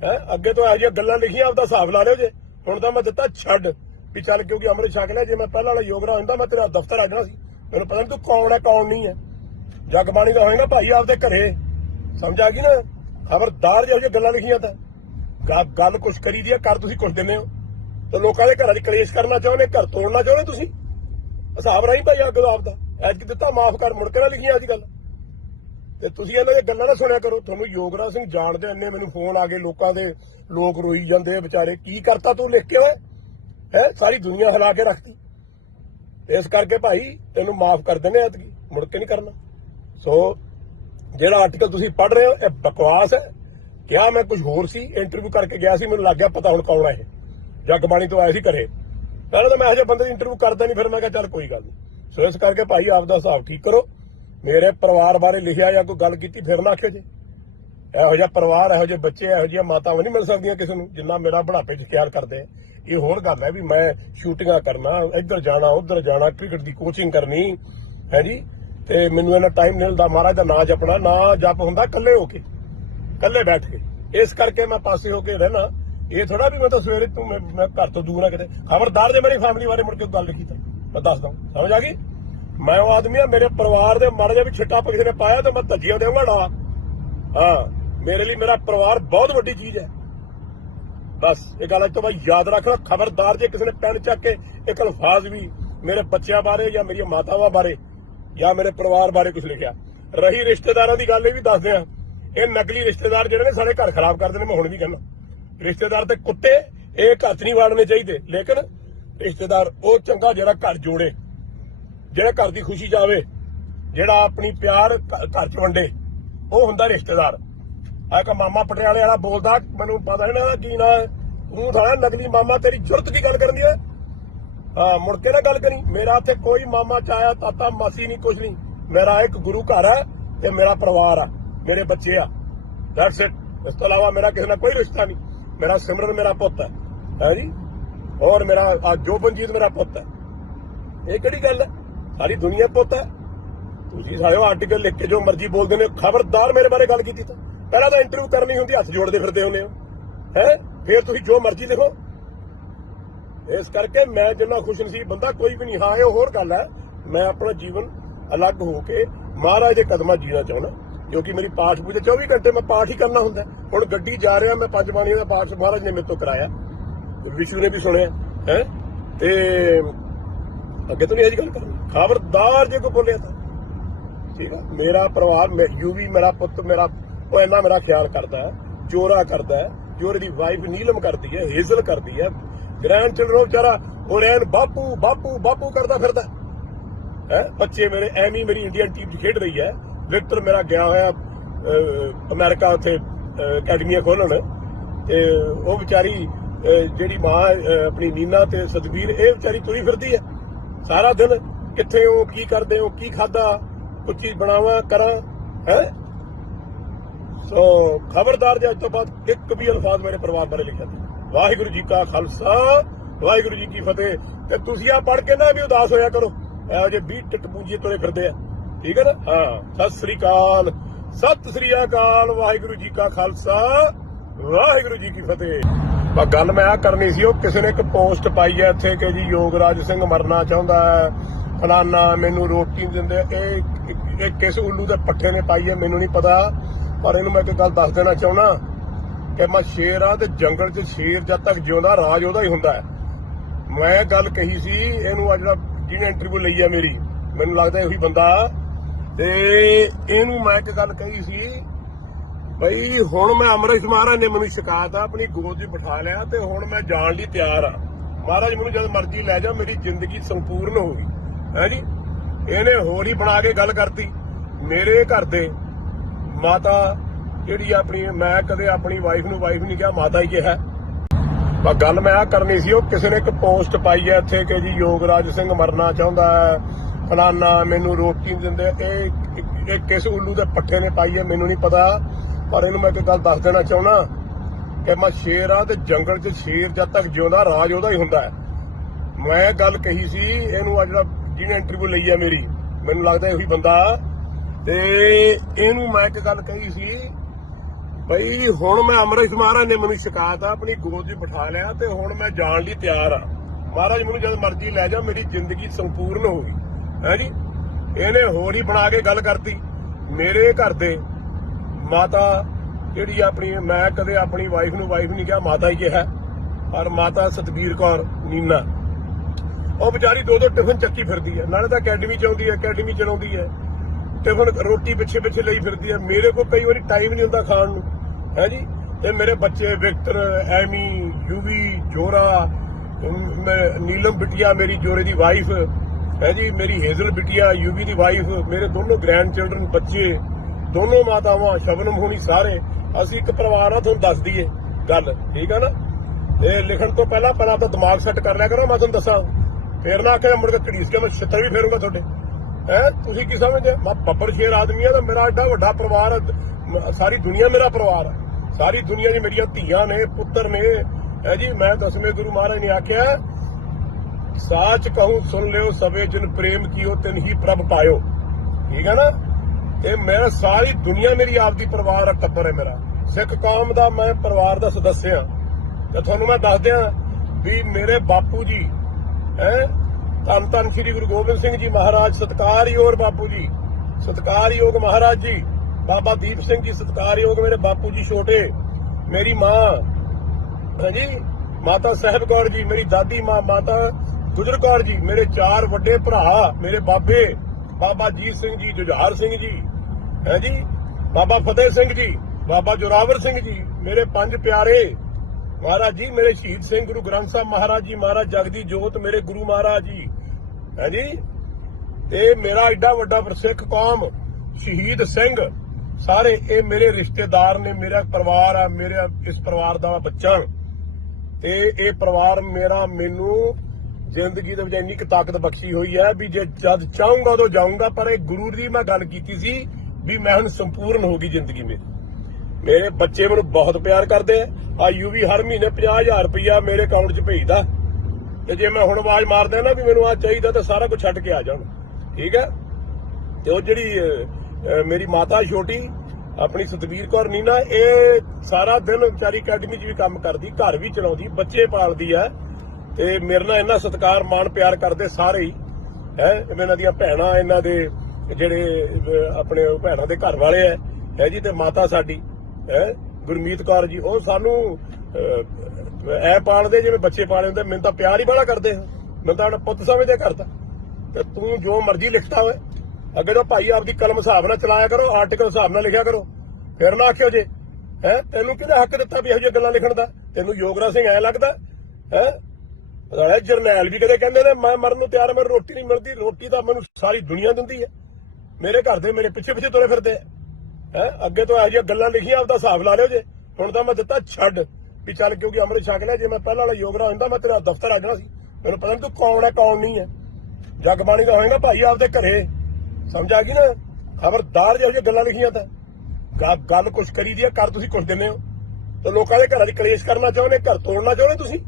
ਹੈ? ਅੱਗੇ ਤੋਂ ਇਹੋ ਜਿਹੀਆਂ ਗੱਲਾਂ ਲਿਖੀਆਂ, ਆਪਦਾ ਹਿਸਾਬ ਲਾ ਲਿਓ ਜੇ। ਹੁਣ ਤਾਂ ਮੈਂ ਦਿੱਤਾ ਛੱਡ ਵੀ ਚੱਲ ਕਿਉਂਕਿ ਅੰਮ੍ਰਿਤ ਛਕ ਲਿਆ, ਜੇ ਮੈਂ ਪਹਿਲਾਂ ਵਾਲਾ ਯੋਗਰਾ ਹੁੰਦਾ, ਮੈਂ ਤੇਰਾ ਦਫ਼ਤਰ ਆ ਜਾਣਾ ਸੀ। ਮੈਨੂੰ ਪਤਾ ਨਹੀਂ ਤੂੰ ਕੌਣ ਹੈ, ਕੌਣ ਨਹੀਂ ਹੈ। ਜਗਬਾਣੀ ਦਾ ਹੋਏਗਾ ਭਾਈ ਆਪਦੇ ਘਰੇ। ਸਮਝ ਆ ਗਈ ਨਾ? ਖਬਰਦਾਰ ਜਿਹੋ ਜਿਹੀਆਂ ਗੱਲਾਂ ਲਿਖੀਆਂ ਤਾਂ। ਗੱਲ ਕੁਛ ਕਰੀ ਦੀ ਆ, ਕਰ ਤੁਸੀਂ ਕੁਛ ਦਿੰਦੇ ਹੋ। ਤੇ ਲੋਕਾਂ ਦੇ ਘਰਾਂ 'ਚ ਕਲੇਸ਼ ਕਰਨਾ ਚਾਹੁੰਦੇ, ਘਰ ਤੋੜਨਾ ਚਾਹੁੰਦੇ ਤੁਸੀਂ? ਹਿਸਾਬ ਰਾਹੀਂ ਭਾਈ ਅੱਗੇ ਆਪਦਾ। ਐਜ ਕਿ ਦਿੱਤਾ, ਮਾਫ ਕਰ, ਮੁੜ ਕੇ ਨਾ ਲਿਖੀਆਂ ਅੱਜ ਗੱਲ। ਤੇ ਤੁਸੀਂ ਇਹਨਾਂ ਦੀਆਂ ਗੱਲਾਂ ਨਾ ਸੁਣਿਆ ਕਰੋ। ਤੁਹਾਨੂੰ ਯੋਗਰਾਜ ਸਿੰਘ ਜਾਣਦੇ ਇੰਨੇ, ਮੈਨੂੰ ਫੋਨ ਆ ਗਏ ਲੋਕਾਂ ਦੇ। ਲੋਕ ਰੋਈ ਜਾਂਦੇ ਵਿਚਾਰੇ, ਕੀ ਕਰਤਾ ਤੂੰ ਲਿਖ ਕੇ ਓਏ? ਹੈ, ਸਾਰੀ ਦੁਨੀਆ ਹਿਲਾ ਕੇ ਰੱਖਤੀ। ਇਸ ਕਰਕੇ ਭਾਈ ਤੈਨੂੰ ਮਾਫ ਕਰ ਦਿੰਦੇ ਆ ਐਤਕੀ, ਮੁੜ ਕੇ ਨਹੀਂ ਕਰਨਾ। ਸੋ ਜਿਹੜਾ ਆਰਟੀਕਲ ਤੁਸੀਂ ਪੜ੍ਹ ਰਹੇ ਹੋ, ਇਹ ਬਕਵਾਸ ਹੈ। ਕਿਹਾ ਮੈਂ ਕੁਝ ਹੋਰ ਸੀ ਇੰਟਰਵਿਊ ਕਰਕੇ ਗਿਆ ਸੀ, ਮੈਨੂੰ ਲੱਗ ਗਿਆ ਪਤਾ ਹੁਣ ਕੌਣ ਹੈ ਇਹ। ਜਗਬਾਣੀ ਤੋਂ ਆਇਆ ਸੀ ਘਰੇ। ਪਹਿਲਾਂ ਤਾਂ ਮੈਂ ਹਜੇ ਬੰਦੇ ਦੀ ਇੰਟਰਵਿਊ ਕਰਦਾ ਨਹੀਂ, ਫਿਰ ਮੈਂ ਕਿਹਾ ਚੱਲ ਕੋਈ ਗੱਲ ਨਹੀਂ। ਸੋ ਇਸ ਕਰਕੇ ਭਾਈ ਆਪ ਦਾ ਹਿਸਾਬ ਠੀਕ ਕਰੋ। ਮੇਰੇ ਪਰਿਵਾਰ ਬਾਰੇ ਲਿਖਿਆ ਜਾਂ ਕੋਈ ਗੱਲ ਕੀਤੀ, ਫਿਰ ਨਾ ਆਖਿਓ ਜੀ। ਇਹੋ ਜਿਹਾ ਪਰਿਵਾਰ, ਇਹੋ ਜਿਹੇ ਬੱਚੇ, ਇਹੋ ਜਿਹੀਆਂ ਮਾਤਾਵਾਂ ਨਹੀਂ ਮਿਲ ਸਕਦੀਆਂ ਕਿਸੇ ਨੂੰ, ਜਿੰਨਾ ਮੇਰਾ ਬੁਢਾਪੇ 'ਚ ਖਿਆਲ ਕਰਦੇ ਆ। ਇਹ ਹੋਰ ਗੱਲ ਹੈ ਵੀ ਮੈਂ ਸ਼ੂਟਿੰਗਾਂ ਕਰਨਾ, ਇੱਧਰ ਜਾਣਾ, ਉੱਧਰ ਜਾਣਾ, ਕ੍ਰਿਕਟ ਦੀ ਕੋਚਿੰਗ ਕਰਨੀ। ਹੈ ਜੀ? ਤੇ ਮੈਨੂੰ ਇਹਨਾਂ ਟਾਈਮ ਨਹੀਂ ਮਿਲਦਾ ਮਹਾਰਾਜ ਦਾ ਨਾਂ ਜਪਣਾ, ਨਾਂ ਜਪ ਹੁੰਦਾ, ਇਕੱਲੇ ਹੋ ਕੇ, ਇਕੱਲੇ ਬੈਠ ਕੇ। ਇਸ ਕਰਕੇ ਮੈਂ ਪਾਸੇ ਹੋ ਕੇ ਰਹਿਣਾ ਇਹ ਥੋੜਾ ਵੀ ਮੈਂ ਤਾਂ ਸਵੇਰੇ ਤੂੰ ਮੈਂ ਘਰ ਤੋਂ ਦੂਰ ਆ ਕਿਤੇ। ਖਬਰਦਾਰ ਜੇ ਮੇਰੀ ਫੈਮਿਲੀ ਬਾਰੇ ਮੁੜ ਕੇ ਗੱਲ ਕੀਤੀ। ਮੈਂ ਦੱਸਦਾ ਸਮਝ ਆ ਗਈ? ਮੈਂ ਉਹ ਆਦਮੀ ਆ, ਮੇਰੇ ਪਰਿਵਾਰ ਦੇ ਮਰ ਜਾ ਵੀ ਛਿੱਟਾ ਕਿਸੇ ਨੇ ਪਾਇਆ ਤਾਂ ਮੈਂ ਧੱਜੀਆਂ ਦੇਵਾਂਗਾ ਡਾ ਹਾਂ, ਮੇਰੇ ਲਈ ਮੇਰਾ ਪਰਿਵਾਰ ਬਹੁਤ ਵੱਡੀ ਚੀਜ਼ ਹੈ। ਬਸ, ਇਹ ਗੱਲ ਅੱਜ ਤੋਂ ਬਾਅਦ ਯਾਦ ਰੱਖਣਾ ਖਬਰਦਾਰ ਜੇ ਕਿਸੇ ਨੇ ਪੈਨ ਚੱਕ ਕੇ ਇੱਕ ਅਲਫਾਜ਼ ਵੀ ਮੇਰੇ ਬੱਚਿਆਂ ਬਾਰੇ ਜਾਂ ਮੇਰੀਆਂ ਮਾਤਾਵਾਂ ਬਾਰੇ ਜਾਂ ਮੇਰੇ ਪਰਿਵਾਰ ਬਾਰੇ ਕੁਝ ਲਿਖਿਆ। ਰਹੀ ਰਿਸ਼ਤੇਦਾਰਾਂ ਦੀ ਗੱਲ ਇਹ ਵੀ ਦੱਸਦੇ ਆ, ਇਹ ਨਕਲੀ ਰਿਸ਼ਤੇਦਾਰ ਜਿਹੜੇ ਨੇ ਸਾਡੇ ਘਰ ਖਰਾਬ ਕਰਦੇ ਨੇ, ਮੈਂ ਹੁਣ ਵੀ ਕਹਿੰਦਾ। ਰਿਸ਼ਤੇਦਾਰ ਤੇ ਕੁੱਤੇ, ਇਹ ਘਰ 'ਚ ਨਹੀਂ ਵਾੜਨੇ ਚਾਹੀਦੇ, ਲੇਕਿਨ ਰਿਸ਼ਤੇਦਾਰ ਉਹ ਚੰਗਾ ਜਿਹੜਾ ਘਰ ਜੋੜੇ, ਜਿਹੜਾ ਘਰ ਦੀ ਖੁਸ਼ੀ ਜਾਵੇ, ਜਿਹੜਾ ਆਪਣੀ ਪਿਆਰ ਘਰ 'ਚ ਵੰਡੇ, ਉਹ ਹੁੰਦਾ ਰਿਸ਼ਤੇਦਾਰ। ਆ ਇੱਕ ਮਾਮਾ ਪਟਿਆਲੇ ਵਾਲਾ ਬੋਲਦਾ, ਮੈਨੂੰ ਪਤਾ ਨਹੀਂ ਨਾ ਕੀ ਨਾ ਤੂੰ ਥਾਣਾ ਨਕਲੀ ਮਾਮਾ, ਤੇਰੀ ਜ਼ਰੂਰਤ ਦੀ ਗੱਲ ਕਰਨੀ ਹੈ ਹਾਂ ਮੁੜ ਕੇ ਨਾ ਗੱਲ ਕਰੀ। ਮੇਰਾ ਇੱਥੇ ਕੋਈ ਮਾਮਾ, ਚਾਇਆ, ਤਾਤਾ, ਮਾਸੀ ਨਹੀਂ ਕੁਝ ਨਹੀਂ। ਮੇਰਾ ਇੱਕ ਗੁਰੂ ਘਰ ਹੈ ਤੇ ਮੇਰਾ ਪਰਿਵਾਰ ਆ, ਮੇਰੇ ਬੱਚੇ ਆ। ਦੈਟਸ ਇਟ ਇਸ ਤੋਂ ਇਲਾਵਾ ਮੇਰਾ ਕਿਸੇ ਨਾਲ ਕੋਈ ਰਿਸ਼ਤਾ ਨਹੀਂ। ਮੇਰਾ ਸਿਮਰਨ ਮੇਰਾ ਪੁੱਤ ਹੈ। ਹੈ ਜੀ? ਔਰ ਮੇਰਾ ਜੋਬਨਜੀਤ ਮੇਰਾ ਪੁੱਤ ਹੈ। ਇਹ ਕਿਹੜੀ ਗੱਲ ਹੈ? ਸਾਰੀ ਦੁਨੀਆ ਪੁੱਤ ਹੈ। ਤੁਸੀਂ ਸਾਰੇ ਆਰਟੀਕਲ ਲਿਖ ਕੇ ਜੋ ਮਰਜ਼ੀ ਬੋਲਦੇ ਨੇ ਖਬਰਦਾਰ ਮੇਰੇ ਬਾਰੇ ਗੱਲ ਕੀਤੀ ਤਾਂ। ਪਹਿਲਾਂ ਤਾਂ ਇੰਟਰਵਿਊ ਕਰਨੀ ਹੁੰਦੀ, ਹੱਥ ਜੋੜਦੇ ਫਿਰਦੇ ਹੁੰਦੇ ਹੋ। ਹੈ? ਫਿਰ ਤੁਸੀਂ ਜੋ ਮਰਜ਼ੀ ਲਿਖੋ। ਇਸ ਕਰਕੇ ਮੈਂ ਜਿੰਨਾ ਖੁਸ਼ ਨਸੀਬ ਬੰਦਾ, ਕੋਈ ਵੀ ਨਹੀਂ। ਹਾਂ, ਇਹ ਹੋਰ ਗੱਲ ਹੈ, ਮੈਂ ਆਪਣਾ ਜੀਵਨ ਅਲੱਗ ਹੋ ਕੇ ਮਹਾਰਾਜ ਦੇ ਕਦਮਾਂ ਜੀਣਾ ਚਾਹੁੰਦਾ ਕਿਉਂਕਿ ਮੇਰੀ ਪਾਠ ਪੂਜਾ 24 ਘੰਟੇ ਮੈਂ ਪਾਠ ਹੀ ਕਰਨਾ ਹੁੰਦਾ। ਹੁਣ ਗੱਡੀ ਜਾ ਰਿਹਾ, ਮੈਂ ਪੰਜ ਬਾਣੀਆਂ ਦਾ ਪਾਠ ਮਹਾਰਾਜ ਨੇ ਮੇਰੇ ਤੋਂ ਕਰਾਇਆ। ਵਿਸ਼ੂ ਨੇ ਵੀ ਸੁਣਿਆ, ਹੈ? ਤੇ ਅੱਗੇ ਤੋਂ ਨਹੀਂ ਇਹ ਗੱਲ ਕਰਨੀ। ਖਬਰਦਾਰ ਜੇ ਕੋਈ ਬੋਲਿਆ ਤਾਂ। ਠੀਕ ਹੈ ਮੇਰਾ ਪਰਿਵਾਰ, ਮੈਂ ਯੂਵੀ, ਮੇਰਾ ਪੁੱਤ, ਮੇਰਾ ਉਹ ਇੰਨਾ ਮੇਰਾ ਖਿਆਲ ਕਰਦਾ ਹੈ, ਜੋਰਾ ਕਰਦਾ ਹੈ, ਜੋਰੇ ਦੀ ਵਾਈਫ ਨੀਲਮ ਕਰਦੀ ਹੈ, ਹੇਜ਼ਲ ਕਰਦੀ ਹੈ ਗ੍ਰੈਂਡ ਚਿਲਡਰਨ ਵਿਚਾਰਾ ਉਹ ਰੈਨ ਬਾਪੂ ਬਾਪੂ ਬਾਪੂ ਕਰਦਾ ਫਿਰਦਾ। ਹੈ? ਬੱਚੇ ਮੇਰੇ ਐਵੇਂ ਮੇਰੀ ਇੰਡੀਅਨ ਟੀਮ 'ਚ ਖੇਡ ਰਹੀ ਹੈ। ਵਿਕਟਰ ਮੇਰਾ ਗਿਆ ਹੋਇਆ ਅਹ, ਅਮਰੀਕਾ ਉੱਥੇ ਅਕੈਡਮੀਆਂ ਖੋਲਣ ਤੇ ਉਹ ਵਿਚਾਰੀ ਜਿਹੜੀ ਮਾਂ ਆਪਣੀ ਨੀਨਾ ਤੇ ਸਤਵੀਰ ਇਹ ਵਿਚਾਰੀ ਤੁਰੀ ਫਿਰਦੀ ਹੈ। ਸਾਰਾ ਦਿਨ ਕਿੱਥੇ ਹੋ ਕੀ ਕਰਦੇ ਹੋ ਕੀ ਖਾਦਾ ਕੁਝ ਚੀਜ਼ ਬਣਾਵਾਂ ਕਰਾਂ ਹੈ? ਸੋ ਖਬਰਦਾਰ ਜੇ ਅੱਜ ਤੋਂ ਬਾਅਦ ਇੱਕ ਵੀ ਅਲਫਾਜ਼ ਮੇਰੇ ਪਰਿਵਾਰ ਬਾਰੇ ਲਿਖਿਆ ਵਾਹਿਗੁਰੂ ਜੀ ਕਾ ਖਾਲਸਾ, ਵਾਹਿਗੁਰੂ ਜੀ ਕੀ ਫਤਿਹ। ਤੇ ਤੁਸੀਂ ਆ ਪੜ ਕੇ ਨਾ ਵੀ ਉਦਾਸ ਹੋਇਆ ਕਰੋ। ਇਹੋ ਜਿਹੇ 20 ਟਿੱਟ ਤੁਰੇ ਫਿਰਦੇ ਆ। ਠੀਕ ਹੈ ਨਾ? ਹਾਂ, ਸਤਿ ਸ੍ਰੀ ਅਕਾਲ। ਸਤਿ ਸ੍ਰੀ ਅਕਾਲ, ਵਾਹਿਗੁਰੂ ਜੀ ਕਾ ਖਾਲਸਾ, ਵਾਹਿਗੁਰੂ ਜੀ ਕੀ ਫਤਿਹ। ਬਾ ਗੱਲ ਮੈਂ ਆ ਕਰਨੀ ਸੀ, ਉਹ ਕਿਸੇ ਨੇ ਇੱਕ ਪੋਸਟ ਪਾਈ ਹੈ ਇੱਥੇ ਕਿ ਜੀ ਯੋਗਰਾਜ ਸਿੰਘ ਮਰਨਾ ਚਾਹੁੰਦਾ ਹੈ। ਫਲਾਨਾ ਮੈਨੂੰ ਰੋਟੀ ਨਹੀਂ ਦਿੰਦੇ। ਇਹ ਇਹ ਕਿਸ ਉੱਲੂ ਦੇ ਪੱਠੇ ਨੇ ਪਾਈ ਹੈ, ਮੈਨੂੰ ਨਹੀਂ ਪਤਾ। ਪਰ ਇਹਨੂੰ ਮੈਂ ਇੱਕ ਗੱਲ ਦੱਸ ਦੇਣਾ ਚਾਹੁੰਦਾ। ਕਿ ਮੈਂ ਸ਼ੇਰ ਆ ਤੇ ਜੰਗਲ 'ਚ ਸ਼ੇਰ ਜਦ ਤੱਕ ਜਿਉਂਦਾ, ਰਾਜ ਉਹਦਾ ਹੀ ਹੁੰਦਾ ਹੈ। ਮੈਂ ਗੱਲ ਕਹੀ ਸੀ, ਇਹਨੂੰ ਆ ਜਿਹੜਾ ਜਿਹਨੇ ਇੰਟਰਵਿਊ ਲਈ ਆ ਮੇਰੀ, ਮੈਨੂੰ ਲੱਗਦਾ ਇਹੀ ਬੰਦਾ। ਤੇ ਇਹਨੂੰ ਮੈਂ ਇੱਕ ਗੱਲ ਕਹੀ ਸੀ, ਬਈ ਹੁਣ ਮੈਂ ਅੰਮ੍ਰਿਤ ਮਹਾਰਾਜ ਨੇ ਮੈਨੂੰ ਸ਼ਿਕਾਇਤ ਆ, ਆਪਣੀ ਗੋਦ 'ਚ ਬਿਠਾ ਲਿਆ ਤੇ ਹੁਣ ਮੈਂ ਜਾਣ ਲਈ ਤਿਆਰ ਆ। ਮਹਾਰਾਜ ਮੈਨੂੰ ਜਦ ਮਰਜ਼ੀ ਲੈ ਜਾ ਮੇਰੀ ਜ਼ਿੰਦਗੀ ਸੰਪੂਰਨ ਹੋ ਗਈ। ਹੈ ਜੀ? ਇਹਨੇ ਹੋਰ ਹੀ ਬਣਾ ਕੇ ਗੱਲ ਕਰਤੀ। ਮੇਰੇ ਘਰ ਦੇ ਮਾਤਾ ਜਿਹੜੀ ਆਪਣੀ, ਮੈਂ ਕਦੇ ਆਪਣੀ ਵਾਈਫ ਨੂੰ ਵਾਈਫ ਨਹੀਂ ਕਿਹਾ, ਮਾਤਾ ਹੀ ਕਿਹਾ। ਬਾ ਗੱਲ ਮੈਂ ਆ ਕਰਨੀ ਸੀ, ਉਹ ਕਿਸੇ ਨੇ ਇੱਕ ਪੋਸਟ ਪਾਈ ਹੈ ਇੱਥੇ ਕਿ ਜੀ ਯੋਗਰਾਜ ਸਿੰਘ ਮਰਨਾ ਚਾਹੁੰਦਾ ਹੈ, ਫਲਾਨਾ ਮੈਨੂੰ ਰੋਟੀ ਨਹੀਂ ਦਿੰਦੇ। ਇਹ ਇਹ ਕਿਸ ਉੱਲੂ ਦੇ ਪੱਠੇ ਨੇ ਪਾਈ ਹੈ, ਮੈਨੂੰ ਨਹੀਂ ਪਤਾ, ਪਰ ਇਹਨੂੰ ਮੈਂ ਇੱਕ ਗੱਲ ਦੱਸ ਦੇਣਾ ਚਾਹੁੰਦਾ ਕਿ ਮੈਂ ਸ਼ੇਰ ਆ ਤੇ ਜੰਗਲ 'ਚ ਸ਼ੇਰ ਜਦ ਤੱਕ ਜਿਉਂਦਾ, ਰਾਜ ਉਹਦਾ ਹੀ ਹੁੰਦਾ ਹੈ। ਮੈਂ ਗੱਲ ਕਹੀ ਸੀ, ਇਹਨੂੰ ਆ ਜਿਹੜਾ ਜਿਹਨੇ ਇੰਟਰਵਿਊ ਲਈ ਆ ਮੇਰੀ, ਮੈਨੂੰ ਲੱਗਦਾ ਇਹੀ ਬੰਦਾ। ਤੇ ਇਹਨੂੰ ਮੈਂ ਇੱਕ ਗੱਲ ਕਹੀ ਸੀ ਬਈ, ਹੁਣ ਮੈਂ ਅੰਮ੍ਰਿਤ ਮਹਾਰਾਜ ਨੇ ਮੈਨੂੰ ਸ਼ਿਕਾਇਤ ਆ ਆਪਣੀ ਗੋਦ 'ਚ ਬਿਠਾ ਲਿਆ ਤੇ ਹੁਣ ਮੈਂ ਜਾਣ ਲਈ ਤਿਆਰ ਆ। ਮਹਾਰਾਜ, ਮੈਨੂੰ ਜਦ ਮਰਜ਼ੀ ਲੈ ਜਾ ਮੇਰੀ ਜ਼ਿੰਦਗੀ ਸੰਪੂਰਨ ਹੋ ਗਈ। ਹੈ ਜੀ? ਇਹਨੇ ਹੋਰ ਹੀ ਬਣਾ ਕੇ ਗੱਲ ਕਰਤੀ। ਮੇਰੇ ਘਰ ਦੇ ਮਾਤਾ ਜਿਹੜੀ ਆਪਣੀ, ਮੈਂ ਕਦੇ ਆਪਣੀ ਵਾਈਫ ਨੂੰ ਵਾਈਫ ਨਹੀਂ ਕਿਹਾ, ਮਾਤਾ ਹੀ ਕਿਹਾ। ਪਰ ਮਾਤਾ ਸਤਬੀਰ ਕੌਰ ਨੀਨਾ। ਉਹ ਵਿਚਾਰੀ ਦੋ ਦੋ ਟਿਫਨ ਚੱਕੀ ਫਿਰਦੀ ਹੈ। ਨਾਲੇ ਤਾਂ ਅਕੈਡਮੀ ਚ ਆਉਂਦੀ ਹੈ ਅਕੈਡਮੀ ਚਲਾਉਂਦੀ ਹੈ। ਟਿਫਨ ਰੋਟੀ ਪਿੱਛੇ ਪਿੱਛੇ ਲਈ ਫਿਰਦੀ ਹੈ। ਮੇਰੇ ਕੋਲ ਕਈ ਵਾਰੀ ਟਾਈਮ ਨਹੀਂ ਹੁੰਦਾ ਖਾਣ ਨੂੰ। ਹੈ ਜੀ? ਤੇ ਮੇਰੇ ਬੱਚੇ ਵਿਕਟਰ ਐਮੀ ਯੂਵੀ ਜੋਰਾ ਨੀਲਮ ਬਿਟਿਆ ਮੇਰੀ ਜੋਰੇ ਦੀ ਵਾਈਫ ਹੈ ਜੀ? ਮੇਰੀ ਹੇਜ਼ਲ ਬਿਟਿਆ ਯੂਵੀ ਦੀ ਵਾਈਫ ਮੇਰੇ ਦੋਨੋਂ ਗ੍ਰੈਂਡ ਚਿਲਡਰਨ ਬੱਚੇ ਦੋਨੋਂ ਮਾਤਾਵਾਂ ਸ਼ਬਨਮ ਹੋਣੀ ਸਾਰੇ ਅਸੀਂ ਇੱਕ ਪਰਿਵਾਰ ਆ ਤੁਹਾਨੂੰ ਦੱਸ ਦਈਏ ਗੱਲ ਠੀਕ ਆ ਨਾ? ਇਹ ਲਿਖਣ ਤੋਂ ਪਹਿਲਾਂ ਪਹਿਲਾਂ ਤਾਂ ਦਿਮਾਗ ਸੈੱਟ ਕਰ ਲਿਆ ਕਰੋ ਮੈਂ ਤੁਹਾਨੂੰ ਦੱਸਾਂ। ਫੇਰ ਨਾ ਆਖਿਆ ਮੁੜ ਕੇ ਘੜੀਸ ਕੇ ਮੈਂ ਛਿੱਤਰ ਵੀ ਫੇਰੂੰਗਾ ਤੁਹਾਡੇ। ਹੈ? ਤੁਸੀਂ ਕੀ ਸਮਝਦੇ? ਮੈਂ ਬੱਬਰ ਸ਼ੇਰ ਆਦਮੀ ਆ ਤਾਂ ਮੇਰਾ ਐਡਾ ਵੱਡਾ ਪਰਿਵਾਰ ਆ, ਸਾਰੀ ਦੁਨੀਆ ਮੇਰਾ ਪਰਿਵਾਰ ਆ। ਸਾਰੀ ਦੁਨੀਆ ਦੀ ਮੇਰੀਆਂ ਧੀਆਂ ਨੇ, ਪੁੱਤਰ ਨੇ। ਹੈ ਜੀ, ਮੈਂ ਦਸਵੇਂ ਗੁਰੂ ਮਹਾਰਾਜ ਨੇ ਆਖਿਆ, ਸਾਚ ਕਹੂੰ, ਸੁਣ ਲਿਓ, ਸਵੇ ਜਿਨ ਪ੍ਰੇਮ ਕੀਓ, ਤਿਨ ਹੀ ਪ੍ਰਭ ਪਾਇਓ। ਠੀਕ ਹੈ ਨਾ? ਤੇ ਮੈਂ ਸਾਰੀ ਦੁਨੀਆ ਮੇਰੀ ਆਪਦੀ ਪਰਿਵਾਰ ਆ ਟੱਬਰ ਹੈ ਮੇਰਾ। ਸਿੱਖ ਕੌਮ ਦਾ ਮੈਂ ਪਰਿਵਾਰ ਦਾ ਸਦੱਸਿਆ ਤੇ ਤੁਹਾਨੂੰ ਮੈਂ ਦੱਸ ਦਿਆਂ ਵੀ ਮੇਰੇ ਬਾਪੂ ਜੀ, ਹੈ? ਧੰਨ ਧੰਨ ਸ੍ਰੀ ਗੁਰੂ ਗੋਬਿੰਦ ਸਿੰਘ ਜੀ ਮਹਾਰਾਜ, ਸਤਕਾਰਯੋਗ ਬਾਪੂ ਜੀ, ਸਤਕਾਰਯੋਗ ਮਹਾਰਾਜ ਜੀ। ਬਾਬਾ ਦੀਪ ਸਿੰਘ ਜੀ ਸਤਕਾਰਯੋਗ ਮੇਰੇ ਬਾਪੂ ਜੀ ਛੋਟੇ, ਮੇਰੀ ਮਾਂ ਹਾਂਜੀ ਮਾਤਾ ਸਾਹਿਬ ਕੌਰ ਜੀ, ਮੇਰੀ ਦਾਦੀ ਮਾਂ, ਮਾਤਾ ਗੁਜਰ ਕੌਰ ਜੀ, ਮੇਰੇ ਚਾਰ ਵੱਡੇ ਭਰਾ, ਮੇਰੇ ਬਾਬੇ, ਬਾਬਾ ਜੀਤ ਸਿੰਘ ਜੀ, ਜੁਝਾਰ ਸਿੰਘ ਜੀ, ਹੈ ਬਾਬਾ ਫਤਿਹ ਸਿੰਘ ਜੀ, ਬਾਬਾ ਜੋਰਾਵਰ ਸਿੰਘ ਜੀ, ਮੇਰੇ ਪੰਜ ਪਿਆਰੇ, ਮਹਾਰਾਜ ਜੀ, ਮੇਰੇ ਸ਼ਹੀਦ ਸਿੰਘ ਗੁਰੂ ਗ੍ਰੰਥ ਸਾਹਿਬ ਮਹਾਰਾਜ ਜੀ, ਮਹਾਰਾਜ ਜਗਦੀ ਜੋਤ, ਮੇਰੇ ਗੁਰੂ ਮਹਾਰਾਜ ਜੀ, ਹੈ ਤੇ ਮੇਰਾ ਐਡਾ ਵੱਡਾ ਸਿੱਖ ਕੌਮ, ਸ਼ਹੀਦ ਸਿੰਘ ਸਾਰੇ ਇਹ ਮੇਰੇ ਰਿਸ਼ਤੇਦਾਰ ਨੇ, ਮੇਰਾ ਪਰਿਵਾਰ ਆ, ਮੇਰੇ ਇਸ ਪਰਿਵਾਰ ਦਾ ਬੱਚਾ। ਤੇ ਇਹ ਪਰਿਵਾਰ ਮੇਰਾ ਮੈਨੂੰ ਜ਼ਿੰਦਗੀ ਦੇ ਵਿੱਚ ਇੰਨੀ ਕੁ ਤਾਕਤ ਬਖਸ਼ੀ ਹੋਈ ਹੈ ਵੀ ਜੇ ਜਦ ਚਾਹੂੰਗਾ ਉਦੋਂ ਜਾਊਂਗਾ, ਪਰ ਇਹ ਗੁਰੂ ਦੀ ਮੈਂ ਗੱਲ ਕੀਤੀ ਸੀ ਵੀ ਮੈਂ ਹੁਣ ਸੰਪੂਰਨ ਹੋ ਗਈ ਜ਼ਿੰਦਗੀ ਮੇਰੀ ਮੇਰੇ ਬੱਚੇ ਮੈਨੂੰ ਬਹੁਤ ਪਿਆਰ ਕਰਦੇ ਆ। ਆਯੂ ਵੀ ਹਰ ਮਹੀਨੇ 50000 ਰੁਪਇਆ ਮੇਰੇ ਅਕਾਊਂਟ 'ਚ ਭੇਜਦਾ। ਤੇ ਜੇ ਮੈਂ ਹੁਣ ਆਵਾਜ਼ ਮਾਰਦਾ ਨਾ ਵੀ ਮੈਨੂੰ ਆ ਚਾਹੀਦਾ ਤਾਂ ਸਾਰਾ ਕੁਝ ਛੱਡ ਕੇ ਆ ਜਾਣ। ਠੀਕ ਹੈ? ਤੇ ਉਹ ਜਿਹੜੀ ਮੇਰੀ ਮਾਤਾ ਛੋਟੀ, ਆਪਣੀ ਸਤਵੀਰ ਕੌਰ ਨੀਨਾ ਇਹ ਸਾਰਾ ਦਿਨ ਵਿਚਾਰੀ ਅਕੈਡਮੀ 'ਚ ਵੀ ਕੰਮ ਕਰਦੀ, ਘਰ ਵੀ ਚਲਾਉਂਦੀ, ਬੱਚੇ ਪਾਲਦੀ ਹੈ। ਤੇ ਮੇਰੇ ਨਾਲ ਇੰਨਾ ਸਤਿਕਾਰ, ਮਾਣ, ਪਿਆਰ ਕਰਦੇ ਸਾਰੇ ਹੀ। ਹੈ, ਇਹਨਾਂ ਦੀਆਂ ਭੈਣਾਂ, ਇਹਨਾਂ ਦੇ ਜਿਹੜੇ ਆਪਣੇ ਭੈਣਾਂ ਦੇ ਘਰ ਵਾਲੇ ਹੈ ਹੈ ਜੀ, ਤੇ ਮਾਤਾ ਸਾਡੀ। ਹੈ, ਗੁਰਮੀਤ ਕੌਰ ਜੀ, ਉਹ ਸਾਨੂੰ ਐ ਪਾਲਦੇ, ਜਿਵੇਂ ਬੱਚੇ ਪਾਲੇ ਹੁੰਦੇ, ਮੈਨੂੰ ਤਾਂ ਪਿਆਰ ਹੀ ਬੜਾ ਕਰਦੇ। ਮੈਨੂੰ ਤਾਂ ਆਪਣਾ ਪੁੱਤ ਸਮਝਦੇ ਕਰਦਾ ਤੇ ਤੂੰ ਜੋ ਮਰਜ਼ੀ ਲਿਖਤਾ ਹੋਏ ਅੱਗੇ ਤੋਂ ਭਾਈ ਆਪਦੀ ਕਲਮ ਹਿਸਾਬ ਨਾਲ ਚਲਾਇਆ ਕਰੋ ਆਰਟੀਕਲ ਹਿਸਾਬ ਨਾਲ ਲਿਖਿਆ ਕਰੋ। ਫਿਰ ਨਾ ਆਖਿਓ ਜੇ, ਹੈ, ਤੈਨੂੰ ਕਿਹਦਾ ਹੱਕ ਦਿੱਤਾ ਵੀ ਇਹੋ ਜਿਹੀਆਂ ਗੱਲਾਂ ਲਿਖਣ ਦਾ? ਤੈਨੂੰ ਯੋਗਰਾ ਸਿੰਘ ਐ ਲੱਗਦਾ, ਹੈ? ਰਾਜਾ ਜਰਨੈਲ ਵੀ ਕਦੇ ਕਹਿੰਦੇ ਨੇ, ਮੈਂ ਮਰਨ ਨੂੰ ਤਿਆਰ ਮੈਨੂੰ ਰੋਟੀ ਨਹੀਂ ਮਿਲਦੀ, ਰੋਟੀ ਤਾਂ ਮੈਨੂੰ ਸਾਰੀ ਦੁਨੀਆ ਦਿੰਦੀ ਹੈ। ਮੇਰੇ ਘਰ ਦੇ ਮੇਰੇ ਪਿੱਛੇ ਪਿੱਛੇ ਤੁਰੇ ਫਿਰਦੇ ਆ। ਹੈ, ਅੱਗੇ ਤੋਂ ਇਹੋ ਜਿਹੀਆਂ ਗੱਲਾਂ ਲਿਖੀਆਂ, ਆਪਦਾ ਹਿਸਾਬ ਲਾ ਲਿਓ ਜੇ। ਹੁਣ ਤਾਂ ਮੈਂ ਦਿੱਤਾ ਛੱਡ, ਵੀ ਚੱਲ ਕਿਉਂਕਿ ਅੰਮ੍ਰਿਤ ਛਕ ਲਿਆ, ਜੇ ਮੈਂ ਪਹਿਲਾਂ ਵਾਲਾ ਯੋਗਰਾ ਹੁੰਦਾ, ਮੈਂ ਤੇਰਾ ਦਫ਼ਤਰ ਆ ਜਾਣਾ ਸੀ। ਮੈਨੂੰ ਪਤਾ ਨਹੀਂ ਤੂੰ ਕੌਣ ਹੈ, ਕੌਣ ਨਹੀਂ ਹੈ। ਜਗ ਬਾਣੀ ਦਾ ਹੋਏਗਾ ਭਾਈ ਆਪਦੇ ਘਰੇ। ਸਮਝ ਆ ਗਈ ਨਾ? ਖਬਰਦਾਰ ਜਿਹੋ ਜਿਹੀਆਂ ਗੱਲਾਂ ਲਿਖੀਆਂ ਤਾਂ। ਗੱਲ ਕੁਛ ਕਰੀ ਦੀ ਆ, ਕਰ ਤੁਸੀਂ ਕੁਛ ਦਿੰਦੇ ਹੋ। ਤੇ ਲੋਕਾਂ ਦੇ ਘਰਾਂ 'ਚ ਕਲੇਸ਼ ਕਰਨਾ ਚਾਹੁੰਦੇ, ਘਰ ਤੋੜਨਾ ਚਾਹੁੰਦੇ ਤੁਸੀਂ?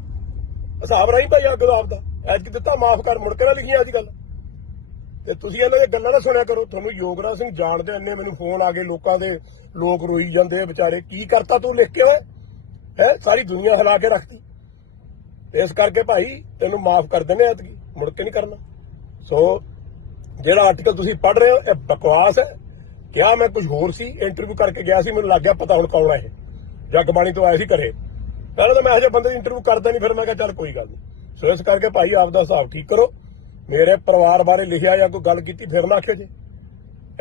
ਹਿਸਾਬ ਰਾਹੀਂ ਭਾਈ ਅੱਗ ਆਪਦਾ। ਐਤਕੀ ਦਿੱਤਾ ਮਾਫ ਕਰ, ਮੁੜ ਕੇ ਨਾ ਲਿਖੀਆਂ ਅੱਜ ਗੱਲ ਤੇ ਤੁਸੀਂ ਇਹਨਾਂ ਦੀਆਂ ਗੱਲਾਂ ਨਾ ਸੁਣਿਆ ਕਰੋ। ਤੁਹਾਨੂੰ ਯੋਗਰਾਜ ਸਿੰਘ ਜਾਣਦੇ ਇੰਨੇ ਮੈਨੂੰ ਫੋਨ ਆ ਗਏ, ਲੋਕਾਂ ਦੇ ਲੋਕ ਰੋਈ ਜਾਂਦੇ ਵਿਚਾਰੇ। ਕੀ ਕਰਤਾ ਤੂੰ ਲਿਖ ਕੇ ਓਏ? ਹੈ? ਸਾਰੀ ਦੁਨੀਆ ਹਿਲਾ ਕੇ ਰੱਖਤੀ। ਇਸ ਕਰਕੇ ਭਾਈ ਤੈਨੂੰ ਮਾਫ ਕਰ ਦਿੰਦੇ ਆ ਐਤਕੀ। ਮੁੜ ਕੇ ਨਹੀਂ ਕਰਨਾ। ਸੋ ਜਿਹੜਾ ਆਰਟੀਕਲ ਤੁਸੀਂ ਪੜ੍ਹ ਰਹੇ ਹੋ, ਇਹ ਬਕਵਾਸ ਹੈ। ਕਿਹਾ ਮੈਂ ਕੁਝ ਹੋਰ ਸੀ ਇੰਟਰਵਿਊ ਕਰਕੇ ਗਿਆ ਸੀ, ਮੈਨੂੰ ਲੱਗ ਗਿਆ ਪਤਾ ਹੁਣ ਕੌਣ ਹੈ ਇਹ। ਜਗਬਾਣੀ ਤੋਂ ਆਇਆ ਸੀ ਘਰੇ। ਪਹਿਲਾਂ ਤਾਂ ਮੈਂ ਇਹੋ ਬੰਦੇ ਦੀ ਇੰਟਰਵਿਊ ਕਰਦਾ ਨਹੀਂ, ਫਿਰ ਮੈਂ ਕਿਹਾ ਚੱਲ ਕੋਈ ਗੱਲ ਨਹੀਂ। ਸੋ ਇਸ ਕਰਕੇ ਭਾਈ ਆਪਦਾ ਹਿਸਾਬ ਠੀਕ ਕਰੋ। ਮੇਰੇ ਪਰਿਵਾਰ ਬਾਰੇ ਲਿਖਿਆ ਜਾਂ ਕੋਈ ਗੱਲ ਕੀਤੀ, ਫਿਰ ਨਾ ਆਖਿਓ ਜੀ।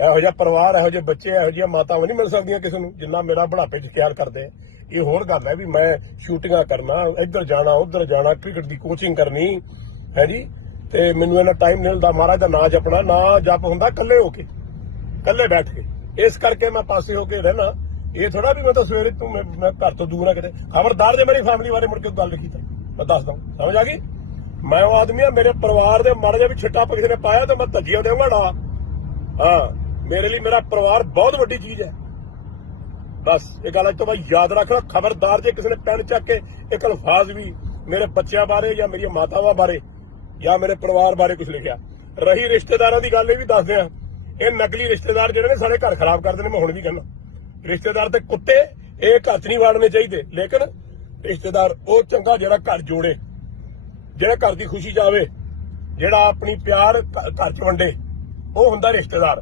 ਇਹੋ ਜਿਹਾ ਪਰਿਵਾਰ, ਇਹੋ ਜਿਹੇ ਬੱਚੇ, ਇਹੋ ਜਿਹੀਆਂ ਮਾਤਾਵਾਂ ਨਹੀਂ ਮਿਲ ਸਕਦੀਆਂ ਕਿਸੇ ਨੂੰ, ਜਿੰਨਾ ਮੇਰਾ ਬੁਢਾਪੇ 'ਚ ਖਿਆਲ ਕਰਦੇ ਆ। ਇਹ ਹੋਰ ਗੱਲ ਹੈ ਵੀ ਮੈਂ ਸ਼ੂਟਿੰਗਾਂ ਕਰਨਾ, ਇੱਧਰ ਜਾਣਾ, ਉੱਧਰ ਜਾਣਾ ਕ੍ਰਿਕਟ ਦੀ ਕੋਚਿੰਗ ਕਰਨੀ। ਹੈ ਜੀ? ਤੇ ਮੈਨੂੰ ਇਹਨਾਂ ਟਾਈਮ ਨਹੀਂ ਹੁੰਦਾ ਮਹਾਰਾਜ ਦਾ ਨਾਂ ਜਪਣਾ, ਨਾਂ ਜਪ ਹੁੰਦਾ ਇਕੱਲੇ ਹੋ ਕੇ, ਇਕੱਲੇ ਬੈਠ ਕੇ। ਇਸ ਕਰਕੇ ਮੈਂ ਪਾਸੇ ਹੋ ਕੇ ਰਹਿਣਾ। ਇਹ ਥੋੜਾ ਵੀ ਮੈਂ ਤਾਂ ਸਵੇਰੇ ਤੂੰ ਮੈਂ ਘਰ ਤੋਂ ਦੂਰ ਆ ਕਿਤੇ। ਖਬਰਦਾਰ ਜੇ ਮੇਰੀ ਫੈਮਿਲੀ ਬਾਰੇ ਮੁੜ ਕੇ ਗੱਲ ਕੀਤੀ। ਮੈਂ ਦੱਸਦਾ ਸਮਝ ਆ ਗਈ? ਮੈਂ ਉਹ ਆਦਮੀ ਆ, ਮੇਰੇ ਪਰਿਵਾਰ ਦੇ ਮਾੜਾ ਜਿਹਾ ਵੀ ਛਿੱਟਾ ਕਿਸੇ ਨੇ ਪਾਇਆ ਤਾਂ ਮੈਂ ਧੱਜੀਆਂ ਦੇਵਾਂਗਾ ਡਾ ਹਾਂ, ਮੇਰੇ ਲਈ ਮੇਰਾ ਪਰਿਵਾਰ ਬਹੁਤ ਵੱਡੀ ਚੀਜ਼ ਹੈ। ਬਸ, ਇਹ ਗੱਲ ਅੱਜ ਤੋਂ ਬਾਅਦ ਯਾਦ ਰੱਖ ਖਬਰਦਾਰ ਜੇ ਕਿਸੇ ਨੇ ਪੈਨ ਚੱਕ ਕੇ ਇੱਕ ਅਲਫਾਜ਼ ਵੀ ਮੇਰੇ ਬੱਚਿਆਂ ਬਾਰੇ ਜਾਂ ਮੇਰੀਆਂ ਮਾਤਾਵਾਂ ਬਾਰੇ ਜਾਂ ਮੇਰੇ ਪਰਿਵਾਰ ਬਾਰੇ ਕੁਝ ਲਿਖਿਆ। ਰਹੀ ਰਿਸ਼ਤੇਦਾਰਾਂ ਦੀ ਗੱਲ ਇਹ ਵੀ ਦੱਸਦੇ ਆ, ਇਹ ਨਕਲੀ ਰਿਸ਼ਤੇਦਾਰ ਜਿਹੜੇ ਨੇ ਸਾਡੇ ਘਰ ਖਰਾਬ ਕਰਦੇ ਨੇ, ਮੈਂ ਹੁਣ ਵੀ ਕਹਿੰਦਾ। ਰਿਸ਼ਤੇਦਾਰ ਤੇ ਕੁੱਤੇ, ਇਹ ਘਰ 'ਚ ਨਹੀਂ ਵਾੜਨੇ ਚਾਹੀਦੇ, ਲੇਕਿਨ ਰਿਸ਼ਤੇਦਾਰ ਉਹ ਚੰਗਾ ਜਿਹੜਾ ਘਰ ਜੋੜੇ, ਜਿਹੜਾ ਘਰ ਦੀ ਖੁਸ਼ੀ ਜਾਵੇ, ਜਿਹੜਾ ਆਪਣੀ ਪਿਆਰ ਘਰ 'ਚ ਵੰਡੇ, ਉਹ ਹੁੰਦਾ ਰਿਸ਼ਤੇਦਾਰ।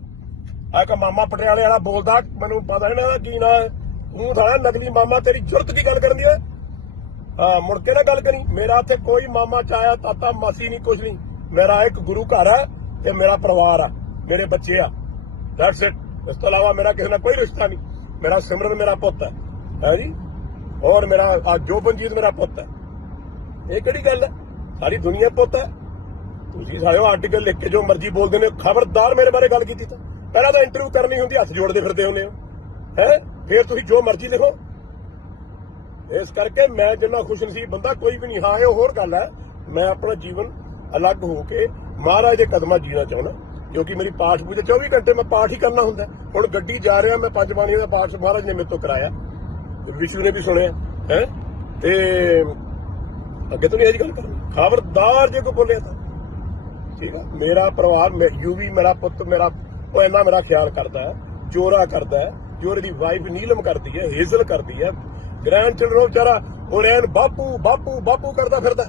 ਆ ਇੱਕ ਮਾਮਾ ਪਟਿਆਲੇ ਵਾਲਾ ਬੋਲਦਾ, ਮੈਨੂੰ ਪਤਾ ਨਹੀਂ ਨਾ ਕੀ ਨਾ ਤੂੰ ਸਾਲਾ ਨਕਲੀ ਮਾਮਾ, ਤੇਰੀ ਜ਼ਰੂਰਤ ਦੀ ਗੱਲ ਕਰਨ ਦੀ ਓਏ। ਮੁੜ ਕੇ ਨਾ ਗੱਲ ਕਰੀ। ਮੇਰਾ ਇੱਥੇ ਕੋਈ ਮਾਮਾ ਚਾਇਆ, ਤਾਤਾ, ਮਾਸੀ ਨਹੀਂ ਕੁਝ ਨਹੀਂ। ਮੇਰਾ ਇੱਕ ਗੁਰੂ ਘਰ ਹੈ ਤੇ ਮੇਰਾ ਪਰਿਵਾਰ ਆ, ਮੇਰੇ ਬੱਚੇ ਆ। ਦੈਟਸ ਇਟ ਇਸ ਤੋਂ ਇਲਾਵਾ ਮੇਰਾ ਕਿਸੇ ਨਾਲ ਕੋਈ ਰਿਸ਼ਤਾ ਨਹੀਂ। ਮੇਰਾ ਸਿਮਰਨ ਮੇਰਾ ਪੁੱਤ ਹੈ ਹੈ ਜੀ? ਔਰ ਮੇਰਾ ਜੋਬਨਜੀਤ ਮੇਰਾ ਪੁੱਤ ਹੈ ਇਹ ਕਿਹੜੀ ਗੱਲ ਹੈ ਸਾਰੀ ਦੁਨੀਆ ਪੁੱਤ ਹੈ ਤੁਸੀਂ ਸਾਰੇ ਆਰਟੀਕਲ ਲਿਖ ਕੇ ਜੋ ਮਰਜ਼ੀ ਬੋਲਦੇ ਨੇ ਖਬਰਦਾਰ ਮੇਰੇ ਬਾਰੇ ਗੱਲ ਕੀਤੀ ਤਾਂ। ਪਹਿਲਾਂ ਤਾਂ ਇੰਟਰਵਿਊ ਕਰਨੀ ਹੁੰਦੀ, ਹੱਥ ਜੋੜਦੇ ਫਿਰਦੇ ਹੁੰਦੇ ਹੋ। ਹੈ? ਫਿਰ ਤੁਸੀਂ ਜੋ ਮਰਜ਼ੀ ਲਿਖੋ। ਇਸ ਕਰਕੇ ਮੈਂ ਜਿੰਨਾ ਖੁਸ਼ ਨਸੀਬ ਬੰਦਾ, ਕੋਈ ਵੀ ਨਹੀਂ। ਹਾਂ, ਇਹ ਹੋਰ ਗੱਲ ਹੈ, ਮੈਂ ਆਪਣਾ ਜੀਵਨ ਅਲੱਗ ਹੋ ਕੇ ਮਹਾਰਾਜ ਦੇ ਕਦਮਾਂ ਜੀਣਾ ਚਾਹੁੰਦਾ ਕਿਉਂਕਿ ਮੇਰੀ ਪਾਠ ਪੂਜਾ 24 ਘੰਟੇ ਮੈਂ ਪਾਠ ਹੀ ਕਰਨਾ ਹੁੰਦਾ। ਹੁਣ ਗੱਡੀ ਜਾ ਰਿਹਾ, ਮੈਂ ਪੰਜ ਬਾਣੀਆਂ ਦਾ ਪਾਠ ਮਹਾਰਾਜ ਨੇ ਮੇਰੇ ਤੋਂ ਕਰਾਇਆ। ਵਿਸ਼ੂ ਨੇ ਵੀ ਸੁਣਿਆ, ਹੈ? ਤੇ ਅੱਗੇ ਤੋਂ ਨਹੀਂ ਇਹ ਜਿਹੀ ਗੱਲ ਕਰਨੀ। ਖਬਰਦਾਰ ਜੇ ਕੋਈ ਬੋਲਿਆ ਤਾਂ। ਠੀਕ ਹੈ ਮੇਰਾ ਪਰਿਵਾਰ, ਮੈਂ ਯੂ ਮੇਰਾ ਪੁੱਤ, ਮੇਰਾ ਉਹ ਇੰਨਾ ਮੇਰਾ ਖਿਆਲ ਕਰਦਾ ਹੈ, ਚੋਰਾ ਕਰਦਾ ਹੈ ਚੋਰੇ ਦੀ ਵਾਈਫ ਨੀਲਮ ਕਰਦੀ ਹੈ, ਹੇਜ਼ਲ ਕਰਦੀ ਹੈ ਗ੍ਰੈਂਡ ਚਿਲਡਰਨ ਵਿਚਾਰਾ ਉਹ ਰਹਿਣ ਬਾਪੂ ਬਾਪੂ ਬਾਪੂ ਕਰਦਾ ਫਿਰਦਾ।